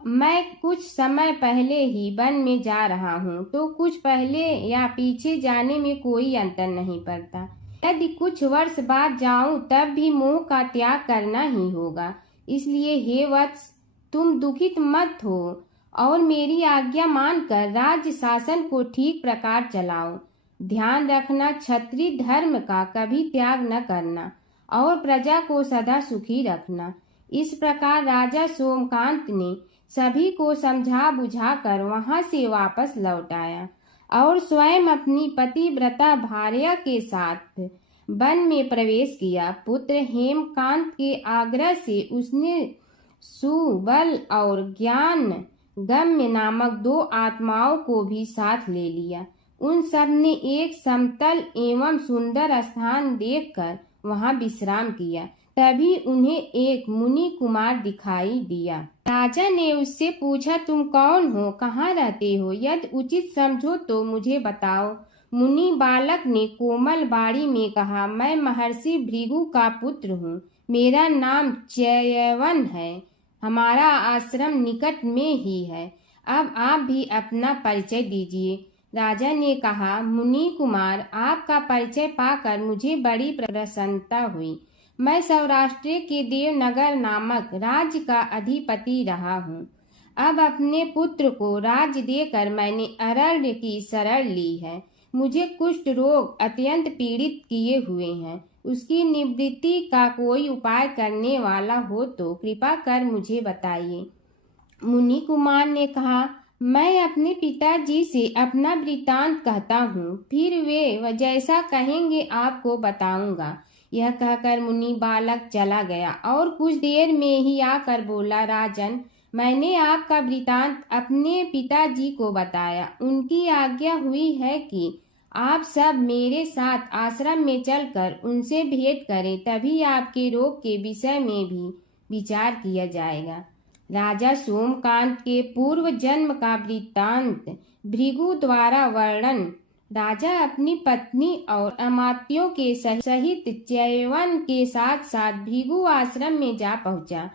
मैं कुछ समय पहले ही वन में जा रहा हूँ तो कुछ पहले या पीछे जाने में कोई अंतर नहीं पड़ता। यदि कुछ वर्ष बाद जाऊं तब भी मोह का त्याग करना ही होगा। इसलिए हे वत्स, तुम दुखित मत हो और मेरी आज्ञा मानकर राज्य शासन को ठीक प्रकार चलाओ। ध्यान रखना, क्षत्रिय धर्म का कभी त्याग न करना और प्रजा को सदा सुखी रखना। इस प्रकार राजा सोमकांत ने सभी को समझा बुझाकर वहां से वापस लौट आया और स्वयं अपनी पतिव्रता भार्या के साथ वन में प्रवेश किया। पुत्र हेमकांत के आग्रह से उसने सुबल और ज्ञान गम्य नामक 2 आत्माओं को भी साथ ले लिया। उन सब ने एक समतल एवं सुंदर स्थान देखकर वहां विश्राम किया। तभी उन्हें एक मुनि कुमार दिखाई दिया। राजा ने उससे पूछा, तुम कौन हो, कहाँ रहते हो? यदि उचित समझो तो मुझे बताओ। मुनि बालक ने कोमल बाड़ी में कहा, मैं महर्षि भृगु का पुत्र हूँ। मेरा नाम च्यवन है। हमारा आश्रम निकट में ही है। अब आप भी अपना परिचय दीजिए। राजा ने कहा, मुनि कुमार, आपका परिचय पाकर मुझे बड़ी प्रसन्नता हुई। मैं सौराष्ट्र के देवनगर नामक राज्य का अधिपति रहा हूँ। अब अपने पुत्र को राज्य देकर मैंने अरण्य की शरण ली है। मुझे कुष्ठ रोग अत्यंत पीड़ित किए हुए हैं। उसकी निवृत्ति का कोई उपाय करने वाला हो तो कृपा कर मुझे बताइए। मुनि कुमार ने कहा, मैं अपने पिताजी से अपना वृत्तांत कहता हूँ, फिर वे जैसा कहेंगे आपको बताऊंगा। यह कहकर मुनि बालक चला गया और कुछ देर में ही आकर बोला, राजन, मैंने आपका वृत्तांत अपने पिताजी को बताया। उनकी आज्ञा हुई है कि आप सब मेरे साथ आश्रम में चलकर उनसे भेंट करें, तभी आपके रोग के विषय में भी विचार किया जाएगा। राजा सोमकांत के पूर्व जन्म का वृत्तांत भृगु द्वारा वर्णन। राजा अपनी पत्नी और अमात्यों के सहित च्यवन के साथ साथ भृगु आश्रम में जा पहुंचा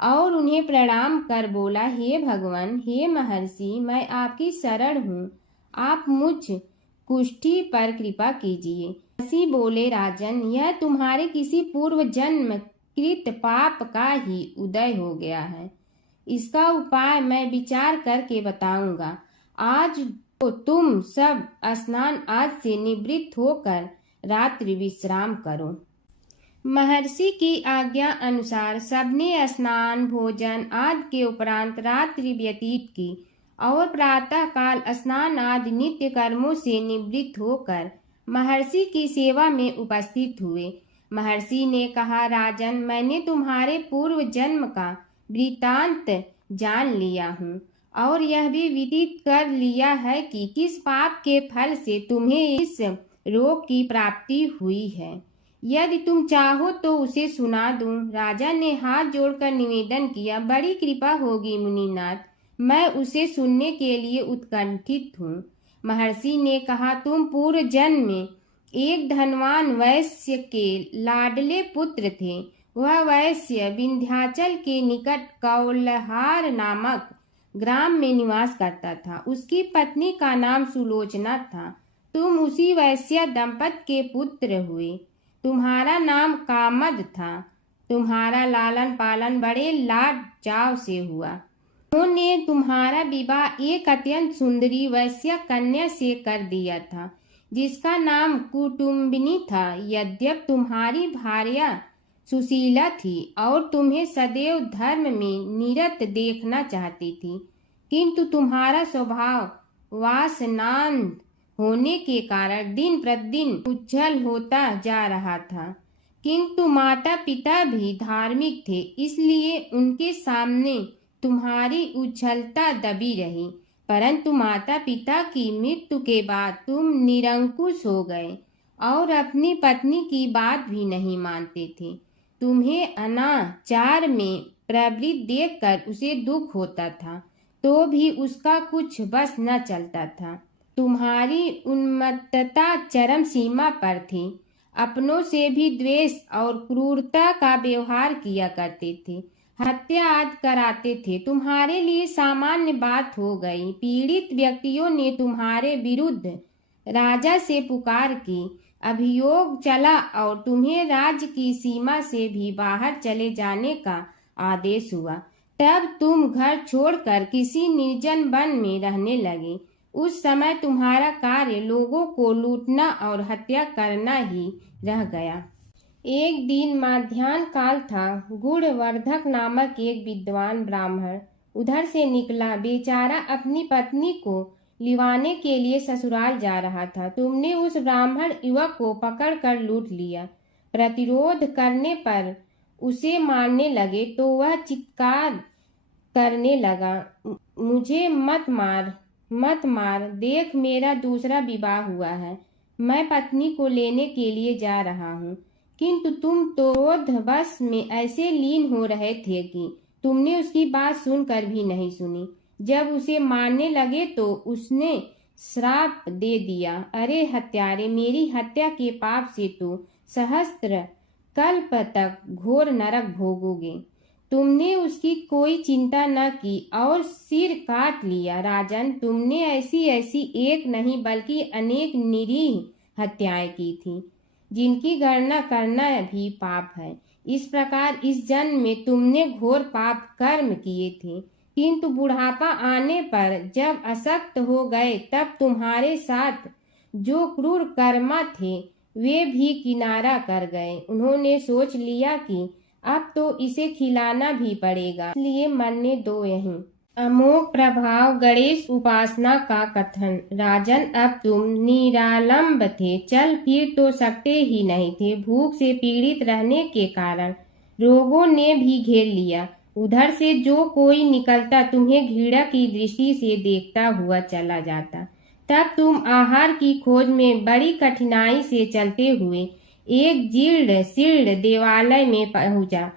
और उन्हें प्रणाम कर बोला, हे भगवान, हे महर्षि, मैं आपकी शरण हूँ। आप मुझ कुष्ठी पर कृपा कीजिए। महर्षि बोले, राजन, यह तुम्हारे किसी पूर्व जन्म कृत पाप का ही उदय हो गया है। इसका उपाय मैं विचार करके बताऊंगा। आज तो तुम सब स्नान आज से निवृत्त होकर रात्रि विश्राम करो। महर्षि की आज्ञा अनुसार सबने स्नान भोजन आदि के उपरांत रात्रि व्यतीत की और प्रातः काल स्नान आदि नित्य कर्मों से निवृत्त होकर महर्षि की सेवा में उपस्थित हुए। महर्षि ने कहा, राजन, मैंने तुम्हारे पूर्व जन्म का वृत्तांत जान लिया हूँ और यह भी विदित कर लिया है कि किस पाप के फल से तुम्हें इस रोग की प्राप्ति हुई है। यदि तुम चाहो तो उसे सुना दूं। राजा ने हाथ जोड़कर निवेदन किया, बड़ी कृपा होगी मुनिनाथ, मैं उसे सुनने के लिए उत्कंठित हूँ। महर्षि ने कहा, तुम पूर्व जन्म में एक धनवान वैश्य के लाडले पुत्र थे। वह वैश्य विंध्याचल के निकट कौलहार नामक ग्राम में निवास करता था। उसकी पत्नी का नाम सुलोचना था। तुम उसी वैश्य दंपत के पुत्र हुए। तुम्हारा नाम कामद था। तुम्हारा लालन पालन बड़े लाड चाव से हुआ। उन्होंने तुम्हारा विवाह एक अत्यंत सुंदरी वैश्य कन्या से कर दिया था, जिसका नाम कुटुम्बिनी था। यद्यप तुम्हारी भार्या सुशीला थी और तुम्हें सदैव धर्म में निरत देखना चाहती थी, किंतु तुम्हारा स्वभाव वासनांध होने के कारण दिन प्रतिदिन उज्जवल होता जा रहा था। किंतु माता पिता भी धार्मिक थे, इसलिए उनके सामने तुम्हारी उज्ज्वलता दबी रही। परंतु माता पिता की मृत्यु के बाद तुम निरंकुश हो गए और अपनी पत्नी की बात भी नहीं मानते थे। तुम्हें अनाचार में प्रवृत्त देखकर उसे दुख होता था, तो भी उसका कुछ बस न चलता था। तुम्हारी उन्मत्तता चरम सीमा पर थी। अपनों से भी द्वेष और क्रूरता का व्यवहार किया करते थे। हत्या आदि कराते थे। तुम्हारे लिए सामान्य बात हो गई। पीड़ित व्यक्तियों ने तुम्हारे विरुद्ध राजा से पुकार की। अभियोग चला और तुम्हें राज्य की सीमा से भी बाहर चले जाने का आदेश हुआ। तब तुम घर छोड़कर किसी निर्जन वन में रहने लगे। उस समय तुम्हारा कार्य लोगों को लूटना और हत्या करना ही रह गया। एक दिन मध्याह्न काल था। गुणवर्धक नामक एक विद्वान ब्राह्मण उधर से निकला। बेचारा अपनी पत्नी को लिवाने के लिए ससुराल जा रहा था। तुमने उस ब्राह्मण युवक को पकड़कर लूट लिया। प्रतिरोध करने पर उसे मारने लगे तो वह चित्कार करने लगा, मुझे मत मार, मत मार, देख मेरा दूसरा विवाह हुआ है। मैं पत्नी को लेने के लिए जा रहा हूँ। किंतु तुम तो क्रोधवश में ऐसे लीन हो रहे थे कि तुमने उसकी बात सुनकर भी नहीं सुनी। जब उसे मारने लगे तो उसने श्राप दे दिया, अरे हत्यारे, मेरी हत्या के पाप से तो सहस्त्र कल्प तक घोर नरक भोगोगे। तुमने उसकी कोई चिंता न की और सिर काट लिया। राजन, तुमने ऐसी ऐसी एक नहीं बल्कि अनेक निरीह हत्याएं की थी, जिनकी गणना करना भी पाप है। इस प्रकार इस जन्म में तुमने घोर पाप कर्म किए थे, किंतु बुढ़ापा आने पर जब अशक्त हो गए तब तुम्हारे साथ जो क्रूर कर्मा थे वे भी किनारा कर गए। उन्होंने सोच लिया कि अब तो इसे खिलाना भी पड़ेगा, इसलिए मरने दो यहीं। अमोघ प्रभाव गणेश उपासना का कथन। राजन, अब तुम निरालंब थे, चल फिर तो सकते ही नहीं थे। भूख से पीड़ित रहने के कारण रोगों ने भी घेर लिया। उधर से जो कोई निकलता तुम्हें घृणा की दृष्टि से देखता हुआ चला जाता। तब तुम आहार की खोज में बड़ी कठिनाई से चलते हुए एक जीर्ण शीर्ण देवालय में पहुंचा।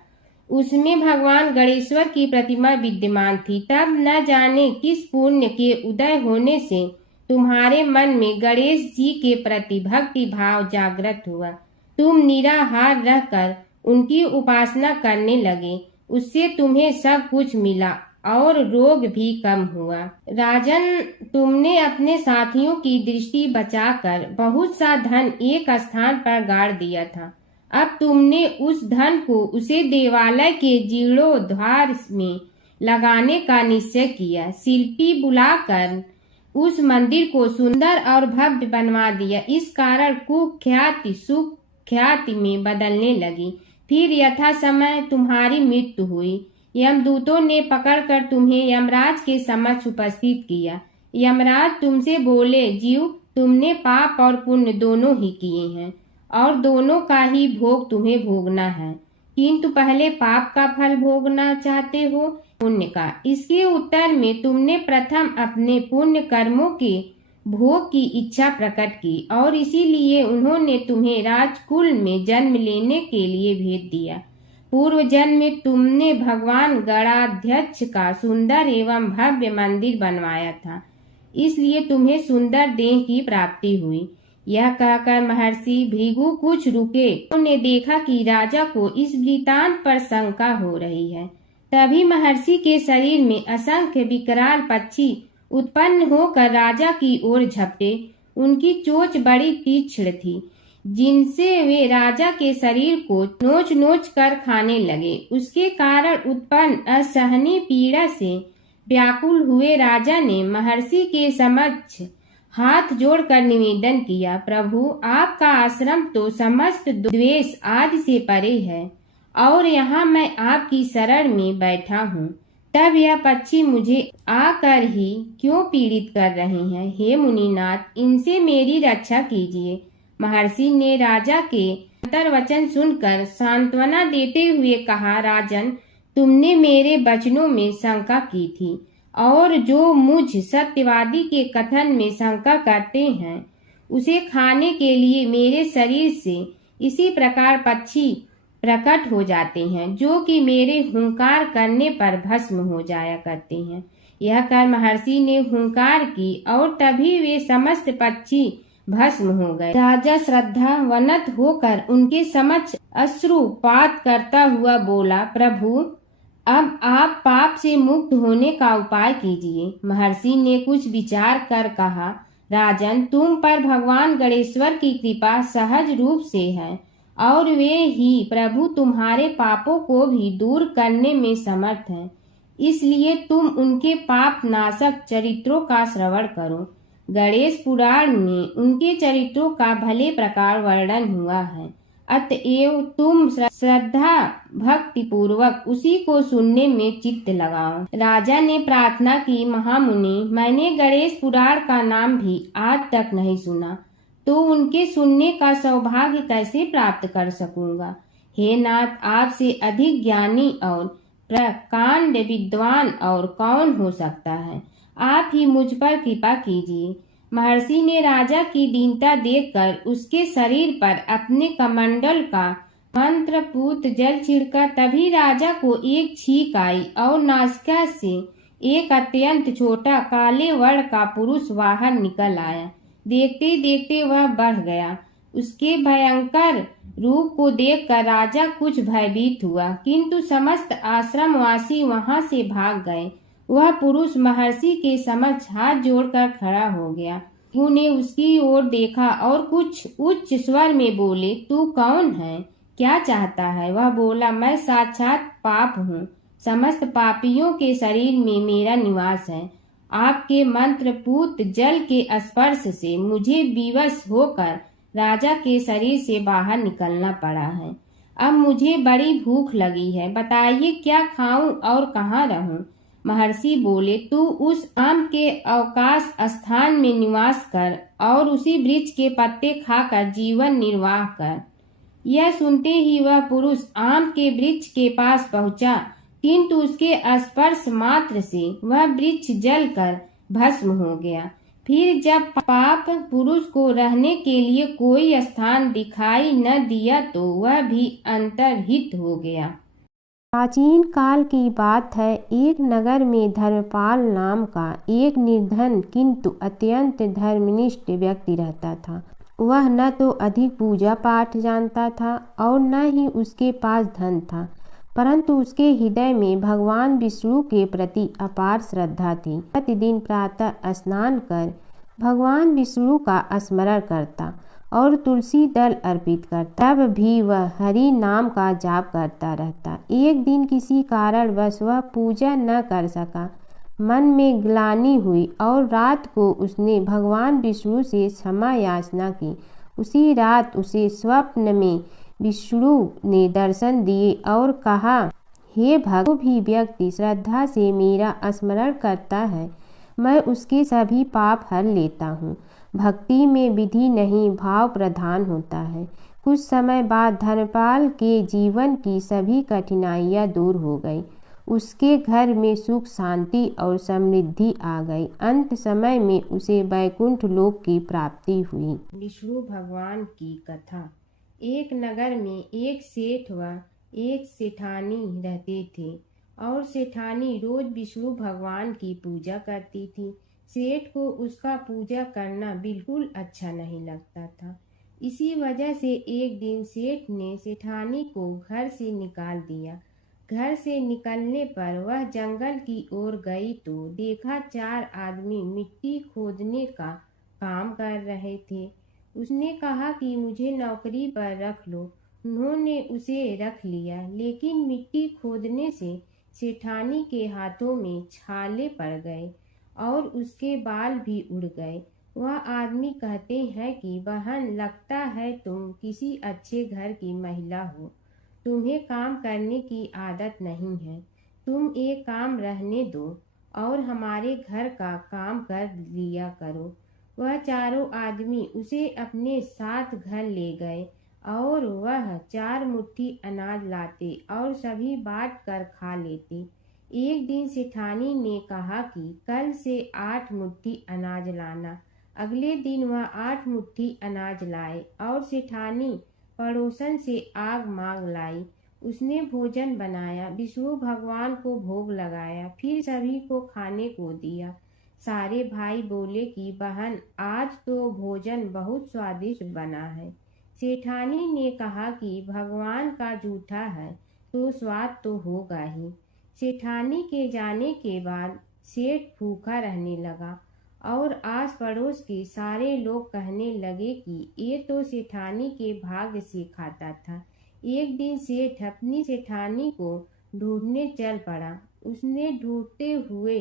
उसमें भगवान गणेश्वर की प्रतिमा विद्यमान थी। तब न जाने किस पुण्य के उदय होने से तुम्हारे मन में गणेश जी के प्रति भक्ति भाव जागृत हुआ। तुम निराहार रहकर उनकी उपासना करने लगे। उससे तुम्हें सब कुछ मिला और रोग भी कम हुआ। राजन, तुमने अपने साथियों की दृष्टि बचाकर बहुत सा धन एक स्थान पर गाड़ दिया था। अब तुमने उस धन को उसे देवालय के जीर्णोद्धार में लगाने का निश्चय किया। शिल्पी बुलाकर उस मंदिर को सुंदर और भव्य बनवा दिया। इस कारण कुख्याति ख्याति में बदलने लगी। फिर यथा समय तुम्हारी मृत्यु हुई। यमदूतों ने पकड़कर तुम्हें यमराज के समक्ष उपस्थित किया। यमराज तुमसे बोले, जीव, तुमने पाप और पुण्य दोनों ही किए हैं और दोनों का ही भोग तुम्हें भोगना है, किंतु पहले पाप का फल भोगना चाहते हो पुण्य का। इसके उत्तर में तुमने प्रथम अपने पुण्य कर्मों के भोग की इच्छा प्रकट की और इसीलिए उन्होंने तुम्हें राजकुल में जन्म लेने के लिए भेज दिया। पूर्व जन्म में तुमने भगवान गणाध्यक्ष का सुंदर एवं भव्य मंदिर बनवाया था, इसलिए तुम्हें सुंदर देह की प्राप्ति हुई। यह कहकर महर्षि भृगु कुछ रुके। उन्होंने देखा कि राजा को इस वृतांत पर शंका हो रही है। तभी महर्षि के शरीर में असंख्य विकराल पक्षी उत्पन्न होकर राजा की ओर झपटे। उनकी चोंच बड़ी तीक्ष्ण थी, जिनसे वे राजा के शरीर को नोच नोच कर खाने लगे। उसके कारण उत्पन्न असहनीय पीड़ा से व्याकुल हुए राजा ने महर्षि के समक्ष हाथ जोड़कर निवेदन किया, प्रभु, आपका आश्रम तो समस्त द्वेष आदि से परे है और यहाँ मैं आपकी शरण में बैठा हूँ, तब यह पक्षी मुझे आकर ही क्यों पीड़ित कर रहे हैं? हे मुनिनाथ, इनसे मेरी रक्षा कीजिए। महर्षि ने राजा के अंतर्वचन सुनकर सांत्वना देते हुए कहा, राजन, तुमने मेरे वचनों में शंका की थी और जो मुझ सत्यवादी के कथन में शंका करते हैं उसे खाने के लिए मेरे शरीर से इसी प्रकार पक्षी प्रकट हो जाते हैं, जो कि मेरे हुंकार करने पर भस्म हो जाया करते हैं। यह कर महर्षि ने हुंकार की और तभी वे समस्त पक्षी भस्म हो गए। राजा श्रद्धावनत होकर उनके समक्ष अश्रुपात करता हुआ बोला, प्रभु, अब आप पाप से मुक्त होने का उपाय कीजिए। महर्षि ने कुछ विचार कर कहा, राजन, तुम पर भगवान गणेश्वर की कृपा सहज रूप से है और वे ही प्रभु तुम्हारे पापों को भी दूर करने में समर्थ हैं, इसलिए तुम उनके पाप नाशक चरित्रों का श्रवण करो। गणेश पुराण में उनके चरित्रों का भले प्रकार वर्णन हुआ है, अतएव तुम श्रद्धा भक्ति पूर्वक उसी को सुनने में चित्त लगाओ। राजा ने प्रार्थना की, महामुनि, मैंने गणेश पुराण का नाम भी आज तक नहीं सुना, तो उनके सुनने का सौभाग्य कैसे प्राप्त कर सकूंगा? हे नाथ, आपसे अधिक ज्ञानी और प्रकांड विद्वान और कौन हो सकता है? आप ही मुझ पर कृपा कीजिए। महर्षि ने राजा की दीनता देखकर उसके शरीर पर अपने कमंडल का मंत्रपूत जल छिड़का। तभी राजा को एक छींक आई और नासिका से एक अत्यंत छोटा काले वर्ण का पुरुष बाहर निकल आया। देखते देखते वह बढ़ गया। उसके भयंकर रूप को देखकर राजा कुछ भयभीत हुआ, किंतु समस्त आश्रमवासी वहां से भाग गए। वह पुरुष महर्षि के समक्ष हाथ जोड़कर खड़ा हो गया। उन्हें उसकी ओर देखा और कुछ उच्च स्वर में बोले, तू कौन है, क्या चाहता है? वह बोला, मैं साक्षात पाप हूँ, समस्त पापियों के शरीर में मेरा निवास है। आपके मंत्रपूत जल के स्पर्श से मुझे विवश होकर राजा के शरीर से बाहर निकलना पड़ा है। अब मुझे बड़ी भूख लगी है, बताइए क्या खाऊं और कहाँ रहूं? महर्षि बोले, तू उस आम के अवकाश स्थान में निवास कर और उसी वृक्ष के पत्ते खाकर जीवन निर्वाह कर। यह सुनते ही वह पुरुष आम के वृक्ष के पास पहुंचा, किंतु उसके स्पर्श मात्र से वह वृक्ष जलकर भस्म हो गया। फिर जब पाप पुरुष को रहने के लिए कोई स्थान दिखाई न दिया तो वह भी अंतर्हित हो गया। प्राचीन काल की बात है। एक नगर में धर्मपाल नाम का एक निर्धन किंतु अत्यंत धर्मनिष्ठ व्यक्ति रहता था। वह न तो अधिक पूजा पाठ जानता था और न ही उसके पास धन था, परंतु उसके हृदय में भगवान विष्णु के प्रति अपार श्रद्धा थी। प्रतिदिन प्रातः स्नान कर भगवान विष्णु का स्मरण करता और तुलसी दल अर्पित करता। तब भी वह हरि नाम का जाप करता रहता। एक दिन किसी कारणवश वह पूजा न कर सका। मन में ग्लानि हुई और रात को उसने भगवान विष्णु से क्षमा याचना की उसी रात उसे स्वप्न में विष्णु ने दर्शन दिए और कहा, हे भक्त, जो भी व्यक्ति श्रद्धा से मेरा स्मरण करता है मैं उसके सभी पाप हर लेता हूँ। भक्ति में विधि नहीं भाव प्रधान होता है। कुछ समय बाद धर्मपाल के जीवन की सभी कठिनाइयाँ दूर हो गई। उसके घर में सुख शांति और समृद्धि आ गई। अंत समय में उसे वैकुंठ लोक की प्राप्ति हुई। विष्णु भगवान की कथा। एक नगर में एक सेठ व एक सेठानी रहते थे और सेठानी रोज विष्णु भगवान की पूजा करती थी। सेठ को उसका पूजा करना बिल्कुल अच्छा नहीं लगता था। इसी वजह से एक दिन सेठ ने सेठानी को घर से निकाल दिया। घर से निकलने पर वह जंगल की ओर गई तो देखा 4 आदमी मिट्टी खोदने का काम कर रहे थे। उसने कहा कि मुझे नौकरी पर रख लो। उन्होंने उसे रख लिया, लेकिन मिट्टी खोदने से सेठानी के हाथों में छाले पड़ गए और उसके बाल भी उड़ गए। वह आदमी कहते हैं कि बहन, लगता है तुम किसी अच्छे घर की महिला हो। तुम्हें काम करने की आदत नहीं है। तुम एक काम रहने दो और हमारे घर का काम कर लिया करो। वह चारों आदमी उसे अपने साथ घर ले गए और वह 4 मुट्ठी अनाज लाते और सभी बांट कर खा लेते। एक दिन सेठानी ने कहा कि कल से 8 मुट्ठी अनाज लाना। अगले दिन वह 8 मुट्ठी अनाज लाए और सेठानी पड़ोसन से आग मांग लाई। उसने भोजन बनाया, विष्णु भगवान को भोग लगाया, फिर सभी को खाने को दिया। सारे भाई बोले कि बहन, आज तो भोजन बहुत स्वादिष्ट बना है। सेठानी ने कहा कि भगवान का जूठा है तो स्वाद तो होगा ही। सेठानी के जाने के बाद सेठ भूखा रहने लगा और आस पड़ोस के सारे लोग कहने लगे कि ये तो सेठानी के भाग्य से खाता था। एक दिन सेठ अपनी सेठानी को ढूंढने चल पड़ा। उसने ढूंढते हुए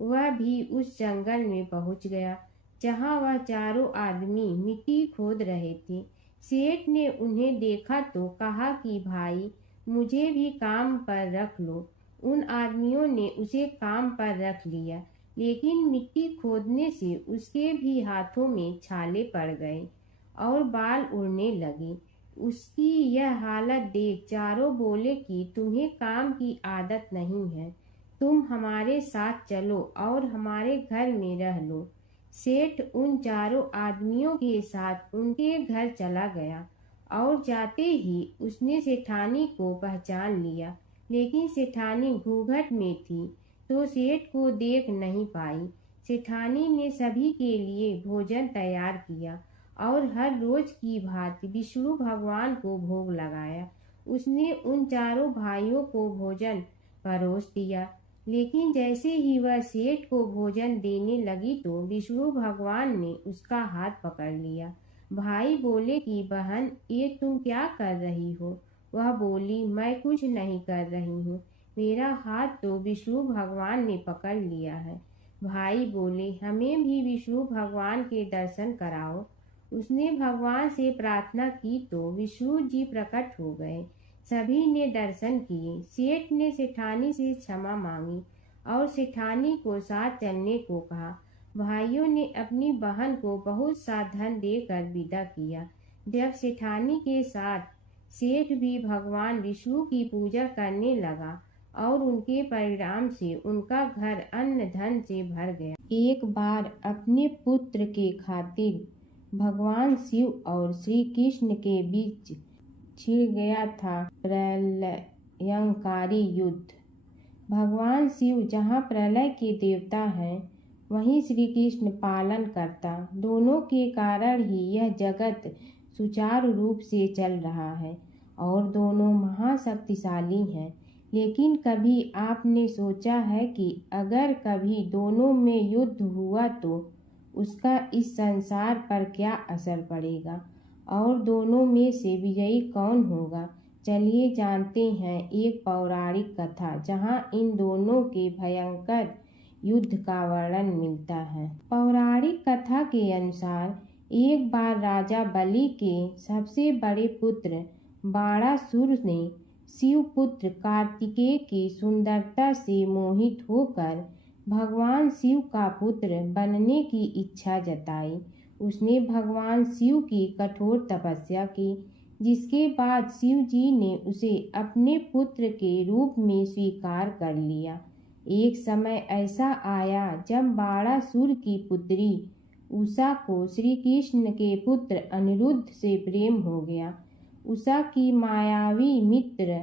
वह भी उस जंगल में पहुंच गया जहां वह चारों आदमी मिट्टी खोद रहे थे। सेठ ने उन्हें देखा तो कहा कि भाई, मुझे भी काम पर रख लो। उन आदमियों ने उसे काम पर रख लिया, लेकिन मिट्टी खोदने से उसके भी हाथों में छाले पड़ गए और बाल उड़ने लगे। उसकी यह हालत देख चारों बोले कि तुम्हें काम की आदत नहीं है, तुम हमारे साथ चलो और हमारे घर में रह लो। सेठ उन चारों आदमियों के साथ उनके घर चला गया और जाते ही उसने सेठानी को पहचान लिया, लेकिन सेठानी घूंघट में थी तो सेठ को देख नहीं पाई। सेठानी ने सभी के लिए भोजन तैयार किया और हर रोज की भांति विष्णु भगवान को भोग लगाया। उसने उन चारों भाइयों को भोजन परोस दिया, लेकिन जैसे ही वह सेठ को भोजन देने लगी तो विष्णु भगवान ने उसका हाथ पकड़ लिया। भाई बोले कि बहन, ये तुम क्या कर रही हो? वह बोली, मैं कुछ नहीं कर रही हूँ, मेरा हाथ तो विष्णु भगवान ने पकड़ लिया है। भाई बोले, हमें भी विष्णु भगवान के दर्शन कराओ। उसने भगवान से प्रार्थना की तो विष्णु जी प्रकट हो गए। सभी ने दर्शन किए। सेठ ने सेठानी से क्षमा मांगी और सेठानी को साथ चलने को कहा। भाइयों ने अपनी बहन को बहुत सा धन देकर विदा किया। जब सेठानी के साथ सेठ भी भगवान विष्णु की पूजा करने लगा और उनके परिणाम से उनका घर अन्न धन से भर गया। एक बार अपने पुत्र के खातिर भगवान शिव और श्री कृष्ण के बीच छिड़ गया था प्रलयंकारी युद्ध। भगवान शिव जहाँ प्रलय के देवता हैं, वहीं श्री कृष्ण पालन करता। दोनों के कारण ही यह जगत सुचारू रूप से चल रहा है और दोनों महाशक्तिशाली हैं। लेकिन कभी आपने सोचा है कि अगर कभी दोनों में युद्ध हुआ तो उसका इस संसार पर क्या असर पड़ेगा और दोनों में से विजयी कौन होगा? चलिए जानते हैं एक पौराणिक कथा जहां इन दोनों के भयंकर युद्ध का वर्णन मिलता है। पौराणिक कथा के अनुसार एक बार राजा बलि के सबसे बड़े पुत्र बाणासुर ने शिवपुत्र कार्तिकेय की सुंदरता से मोहित होकर भगवान शिव का पुत्र बनने की इच्छा जताई। उसने भगवान शिव की कठोर तपस्या की, जिसके बाद शिव जी ने उसे अपने पुत्र के रूप में स्वीकार कर लिया। एक समय ऐसा आया जब बाणासुर की पुत्री उषा को श्री कृष्ण के पुत्र अनिरुद्ध से प्रेम हो गया। उषा की मायावी मित्र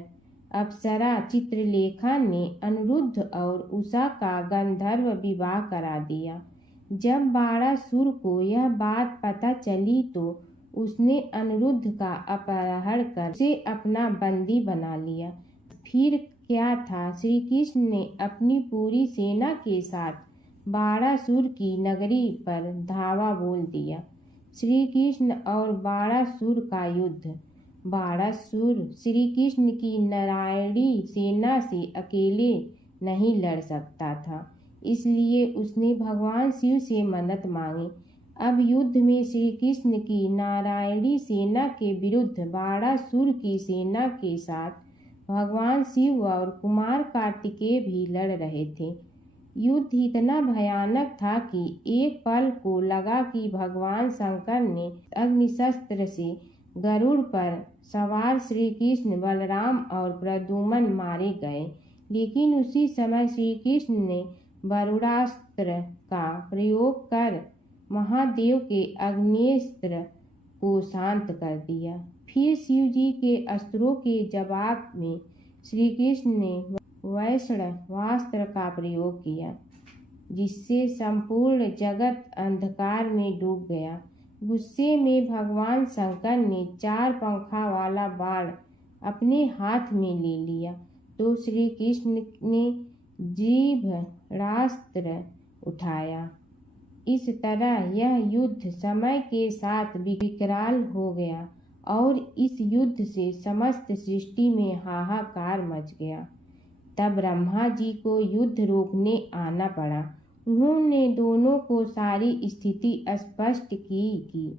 अप्सरा चित्रलेखा ने अनिरुद्ध और उषा का गंधर्व विवाह करा दिया। जब बाणासुर को यह बात पता चली तो उसने अनिरुद्ध का अपहरण कर उसे अपना बंदी बना लिया। फिर क्या था, श्री कृष्ण ने अपनी पूरी सेना के साथ बाणासुर की नगरी पर धावा बोल दिया। श्री कृष्ण और बाणासुर का युद्ध। बाणासुर श्री कृष्ण की नारायणी सेना से अकेले नहीं लड़ सकता था, इसलिए उसने भगवान शिव से मदद मांगी। अब युद्ध में श्री कृष्ण की नारायणी सेना के विरुद्ध बाणासुर की सेना के साथ भगवान शिव और कुमार कार्तिकेय भी लड़ रहे थे। युद्ध इतना भयानक था कि एक पल को लगा कि भगवान शंकर ने अग्निशस्त्र से गरुड़ पर सवार श्री कृष्ण, बलराम और प्रद्युम्न मारे गए, लेकिन उसी समय श्री कृष्ण ने वरुणास्त्र का प्रयोग कर महादेव के अग्नेस्त्र को शांत कर दिया। फिर शिव जी के अस्त्रों के जवाब में श्री कृष्ण ने वैष्णवास्त्र का प्रयोग किया, जिससे संपूर्ण जगत अंधकार में डूब गया। गुस्से में भगवान शंकर ने 4 पंखा वाला बाण अपने हाथ में ले लिया तो श्री कृष्ण ने जीभरास्त्र उठाया। इस तरह यह युद्ध समय के साथ विकराल हो गया और इस युद्ध से समस्त सृष्टि में हाहाकार मच गया। तब ब्रह्मा जी को युद्ध रोकने आना पड़ा। उन्होंने दोनों को सारी स्थिति स्पष्ट की कि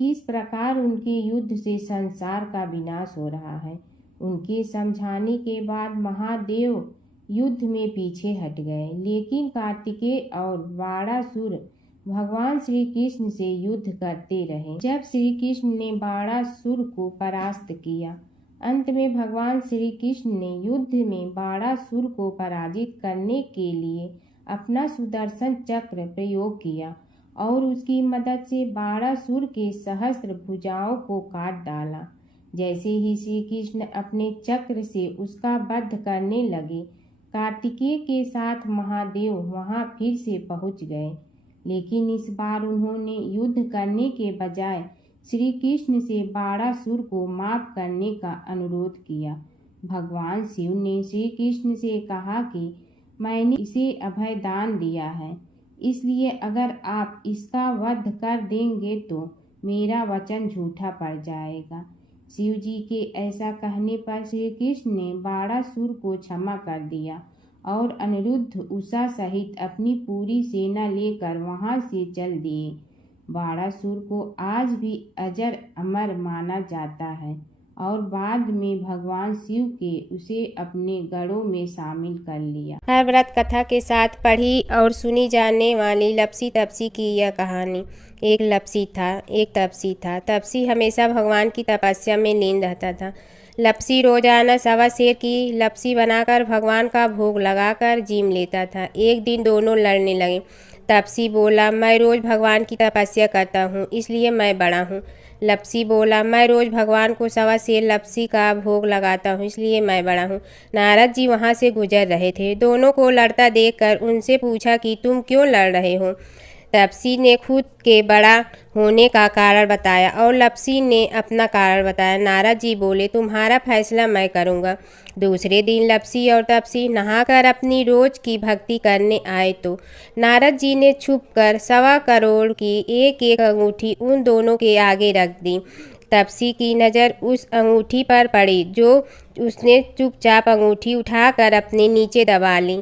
किस प्रकार उनके युद्ध से संसार का विनाश हो रहा है। उनके समझाने के बाद महादेव युद्ध में पीछे हट गए, लेकिन कार्तिकेय और बाणासुर भगवान श्री कृष्ण से युद्ध करते रहे। जब श्री कृष्ण ने बाणासुर को परास्त किया, अंत में भगवान श्री कृष्ण ने युद्ध में बाणासुर को पराजित करने के लिए अपना सुदर्शन चक्र प्रयोग किया और उसकी मदद से बाणासुर के सहस्त्र भुजाओं को काट डाला। जैसे ही श्री कृष्ण अपने चक्र से उसका वध करने लगे, कार्तिकेय के साथ महादेव वहां फिर से पहुंच गए, लेकिन इस बार उन्होंने युद्ध करने के बजाय श्री कृष्ण से बाणासुर को माफ करने का अनुरोध किया। भगवान शिव ने श्री कृष्ण से कहा कि मैंने इसे अभय दान दिया है, इसलिए अगर आप इसका वध कर देंगे तो मेरा वचन झूठा पड़ जाएगा। शिव जी के ऐसा कहने पर श्री कृष्ण ने बाणासुर को क्षमा कर दिया और अनिरुद्ध, उषा सहित अपनी पूरी सेना लेकर वहां से चल दिए। बाणासुर को आज भी अजर अमर माना जाता है और बाद में भगवान शिव के उसे अपने गढ़ों में शामिल कर लिया। हर व्रत कथा के साथ पढ़ी और सुनी जाने वाली लपसी तपसी की यह कहानी। एक लपसी था, एक तपसी था। तपसी हमेशा भगवान की तपस्या में लीन रहता था। लपसी रोजाना 1.25 सेर की लपसी बनाकर भगवान का भोग लगाकर जीम लेता था। एक दिन दोनों लड़ने लगे। तपसी बोला, मैं रोज़ भगवान की तपस्या करता हूँ, इसलिए मैं बड़ा हूँ। लपसी बोला, मैं रोज़ भगवान को 1.25 सेर लपसी का भोग लगाता हूँ, इसलिए मैं बड़ा हूँ। नारद जी वहाँ से गुजर रहे थे। दोनों को लड़ता देखकर उनसे पूछा कि तुम क्यों लड़ रहे हो। तपसी ने खुद के बड़ा होने का कारण बताया और लपसी ने अपना कारण बताया। नारद जी बोले, तुम्हारा फैसला मैं करूँगा। दूसरे दिन लपसी और तपसी नहाकर अपनी रोज की भक्ति करने आए तो नारद जी ने छुपकर 1.25 करोड़ की एक अंगूठी उन दोनों के आगे रख दी। तपसी की नज़र उस अंगूठी पर पड़ी जो उसने चुपचाप अंगूठी उठाकर अपने नीचे दबा ली।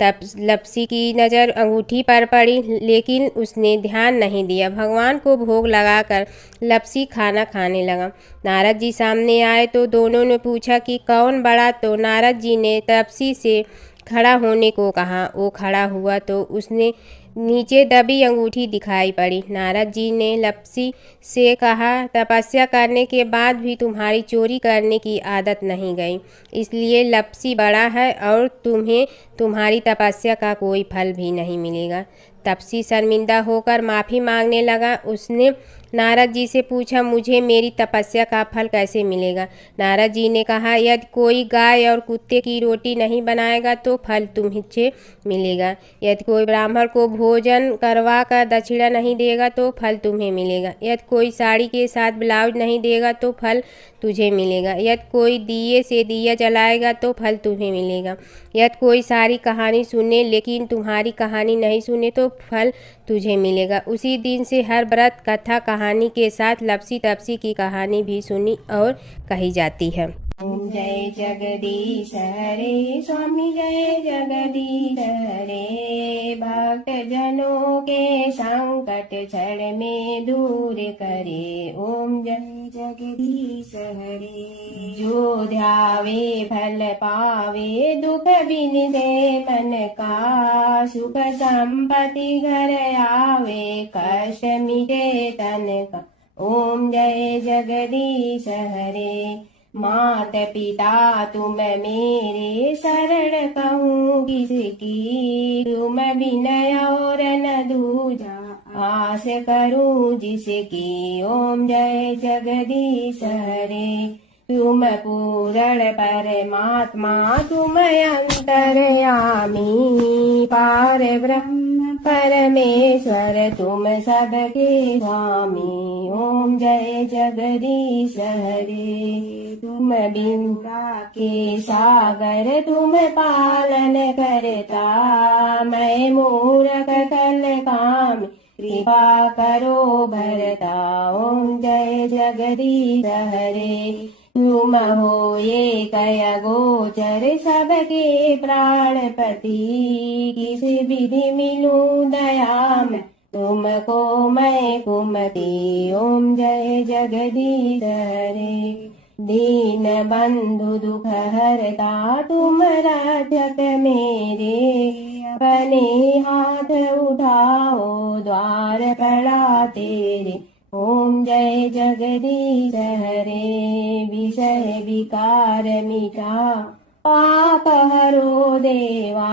तब लपसी की नज़र अंगूठी पर पड़ी, लेकिन उसने ध्यान नहीं दिया। भगवान को भोग लगाकर लपसी खाना खाने लगा। नारद जी सामने आए तो दोनों ने पूछा कि कौन बड़ा, तो नारद जी ने लपसी से खड़ा होने को कहा। वो खड़ा हुआ तो उसने नीचे दबी अंगूठी दिखाई पड़ी। नारद जी ने लपसी से कहा, तपस्या करने के बाद भी तुम्हारी चोरी करने की आदत नहीं गई, इसलिए लपसी बड़ा है और तुम्हें तुम्हारी तपस्या का कोई फल भी नहीं मिलेगा। तपसी शर्मिंदा होकर माफ़ी मांगने लगा। उसने नारद जी से पूछा, मुझे मेरी तपस्या का फल कैसे मिलेगा? नारद जी ने कहा, यदि कोई गाय और कुत्ते की रोटी नहीं बनाएगा तो फल तुम्हें मिलेगा। यदि कोई ब्राह्मण को भोजन करवा कर दक्षिणा नहीं देगा तो फल तुम्हें मिलेगा। यदि कोई साड़ी के साथ ब्लाउज नहीं देगा तो फल तुझे मिलेगा। यदि कोई दिए से दिया जलाएगा तो फल तुम्हें मिलेगा। यदि कोई सारी कहानी सुने लेकिन तुम्हारी कहानी नहीं सुने तो फल तुझे मिलेगा। उसी दिन से हर व्रत कथा कहानी के साथ लपसी तपसी की कहानी भी सुनी और कही जाती है। ओम जय जगदीश हरे स्वामी जय जगदीश हरे, भक्त जनों के संकट क्षण में दूर करे। ओम जय जगदीश हरे, जो ध्यावे फल पावे, दुख बिन दे मन का, सुख संपत्ति घर आवे, कष्ट मिटे तन का। ओम जय जगदीश हरे, मात पिता तुम मेरे, शरण कहूँ किसकी, तुम विनय और न दूजा, आस करूँ जिसकी। ओम जय जगदीश हरे, तुम पूर्ण परमात्मा, तुम अंतर्यामी, पार ब्रह्म परमेश्वर, तुम सबके स्वामी। ओम जय जगदीश हरे, तुम बिंदा के सागर, तुम पालन करता, मैं मूरख कल काम, कृपा करो भरता। ओम जय जगदीश हरे, तुम हो ये कय गोचर, सबके प्राणपति, किस विधि मिलूं दया में, तुमको मैं कुमति। ओम जय जगदीश हरे, दीन बंधु दुख हरता, तुम रक्षक मेरे, अपने हाथ उठाओ, द्वार पड़ा तेरे। ओम जय जगदीश हरे, विषय विकार मिटा, पाप हरो देवा,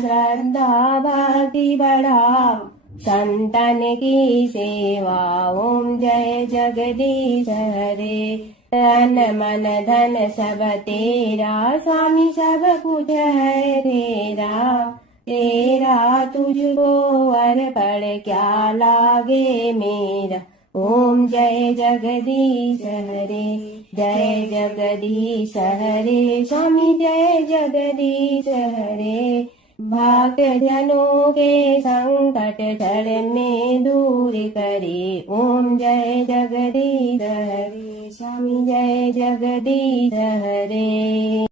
श्रद्धा भक्ति बढ़ाओ, संतन की सेवा। ओम जय जगदीश हरे, तन मन धन सब तेरा, स्वामी सब कुछ है तेरा, तेरा तुझको अर्पण क्या लागे मेरा। ओम जय जगदीश हरे, जय जगदीश हरे, स्वामी जय जगदीश हरे, भक्त जनों के संकट क्षण में दूर करे। ओम जय जगदीश हरे, स्वामी जय जगदीश हरे।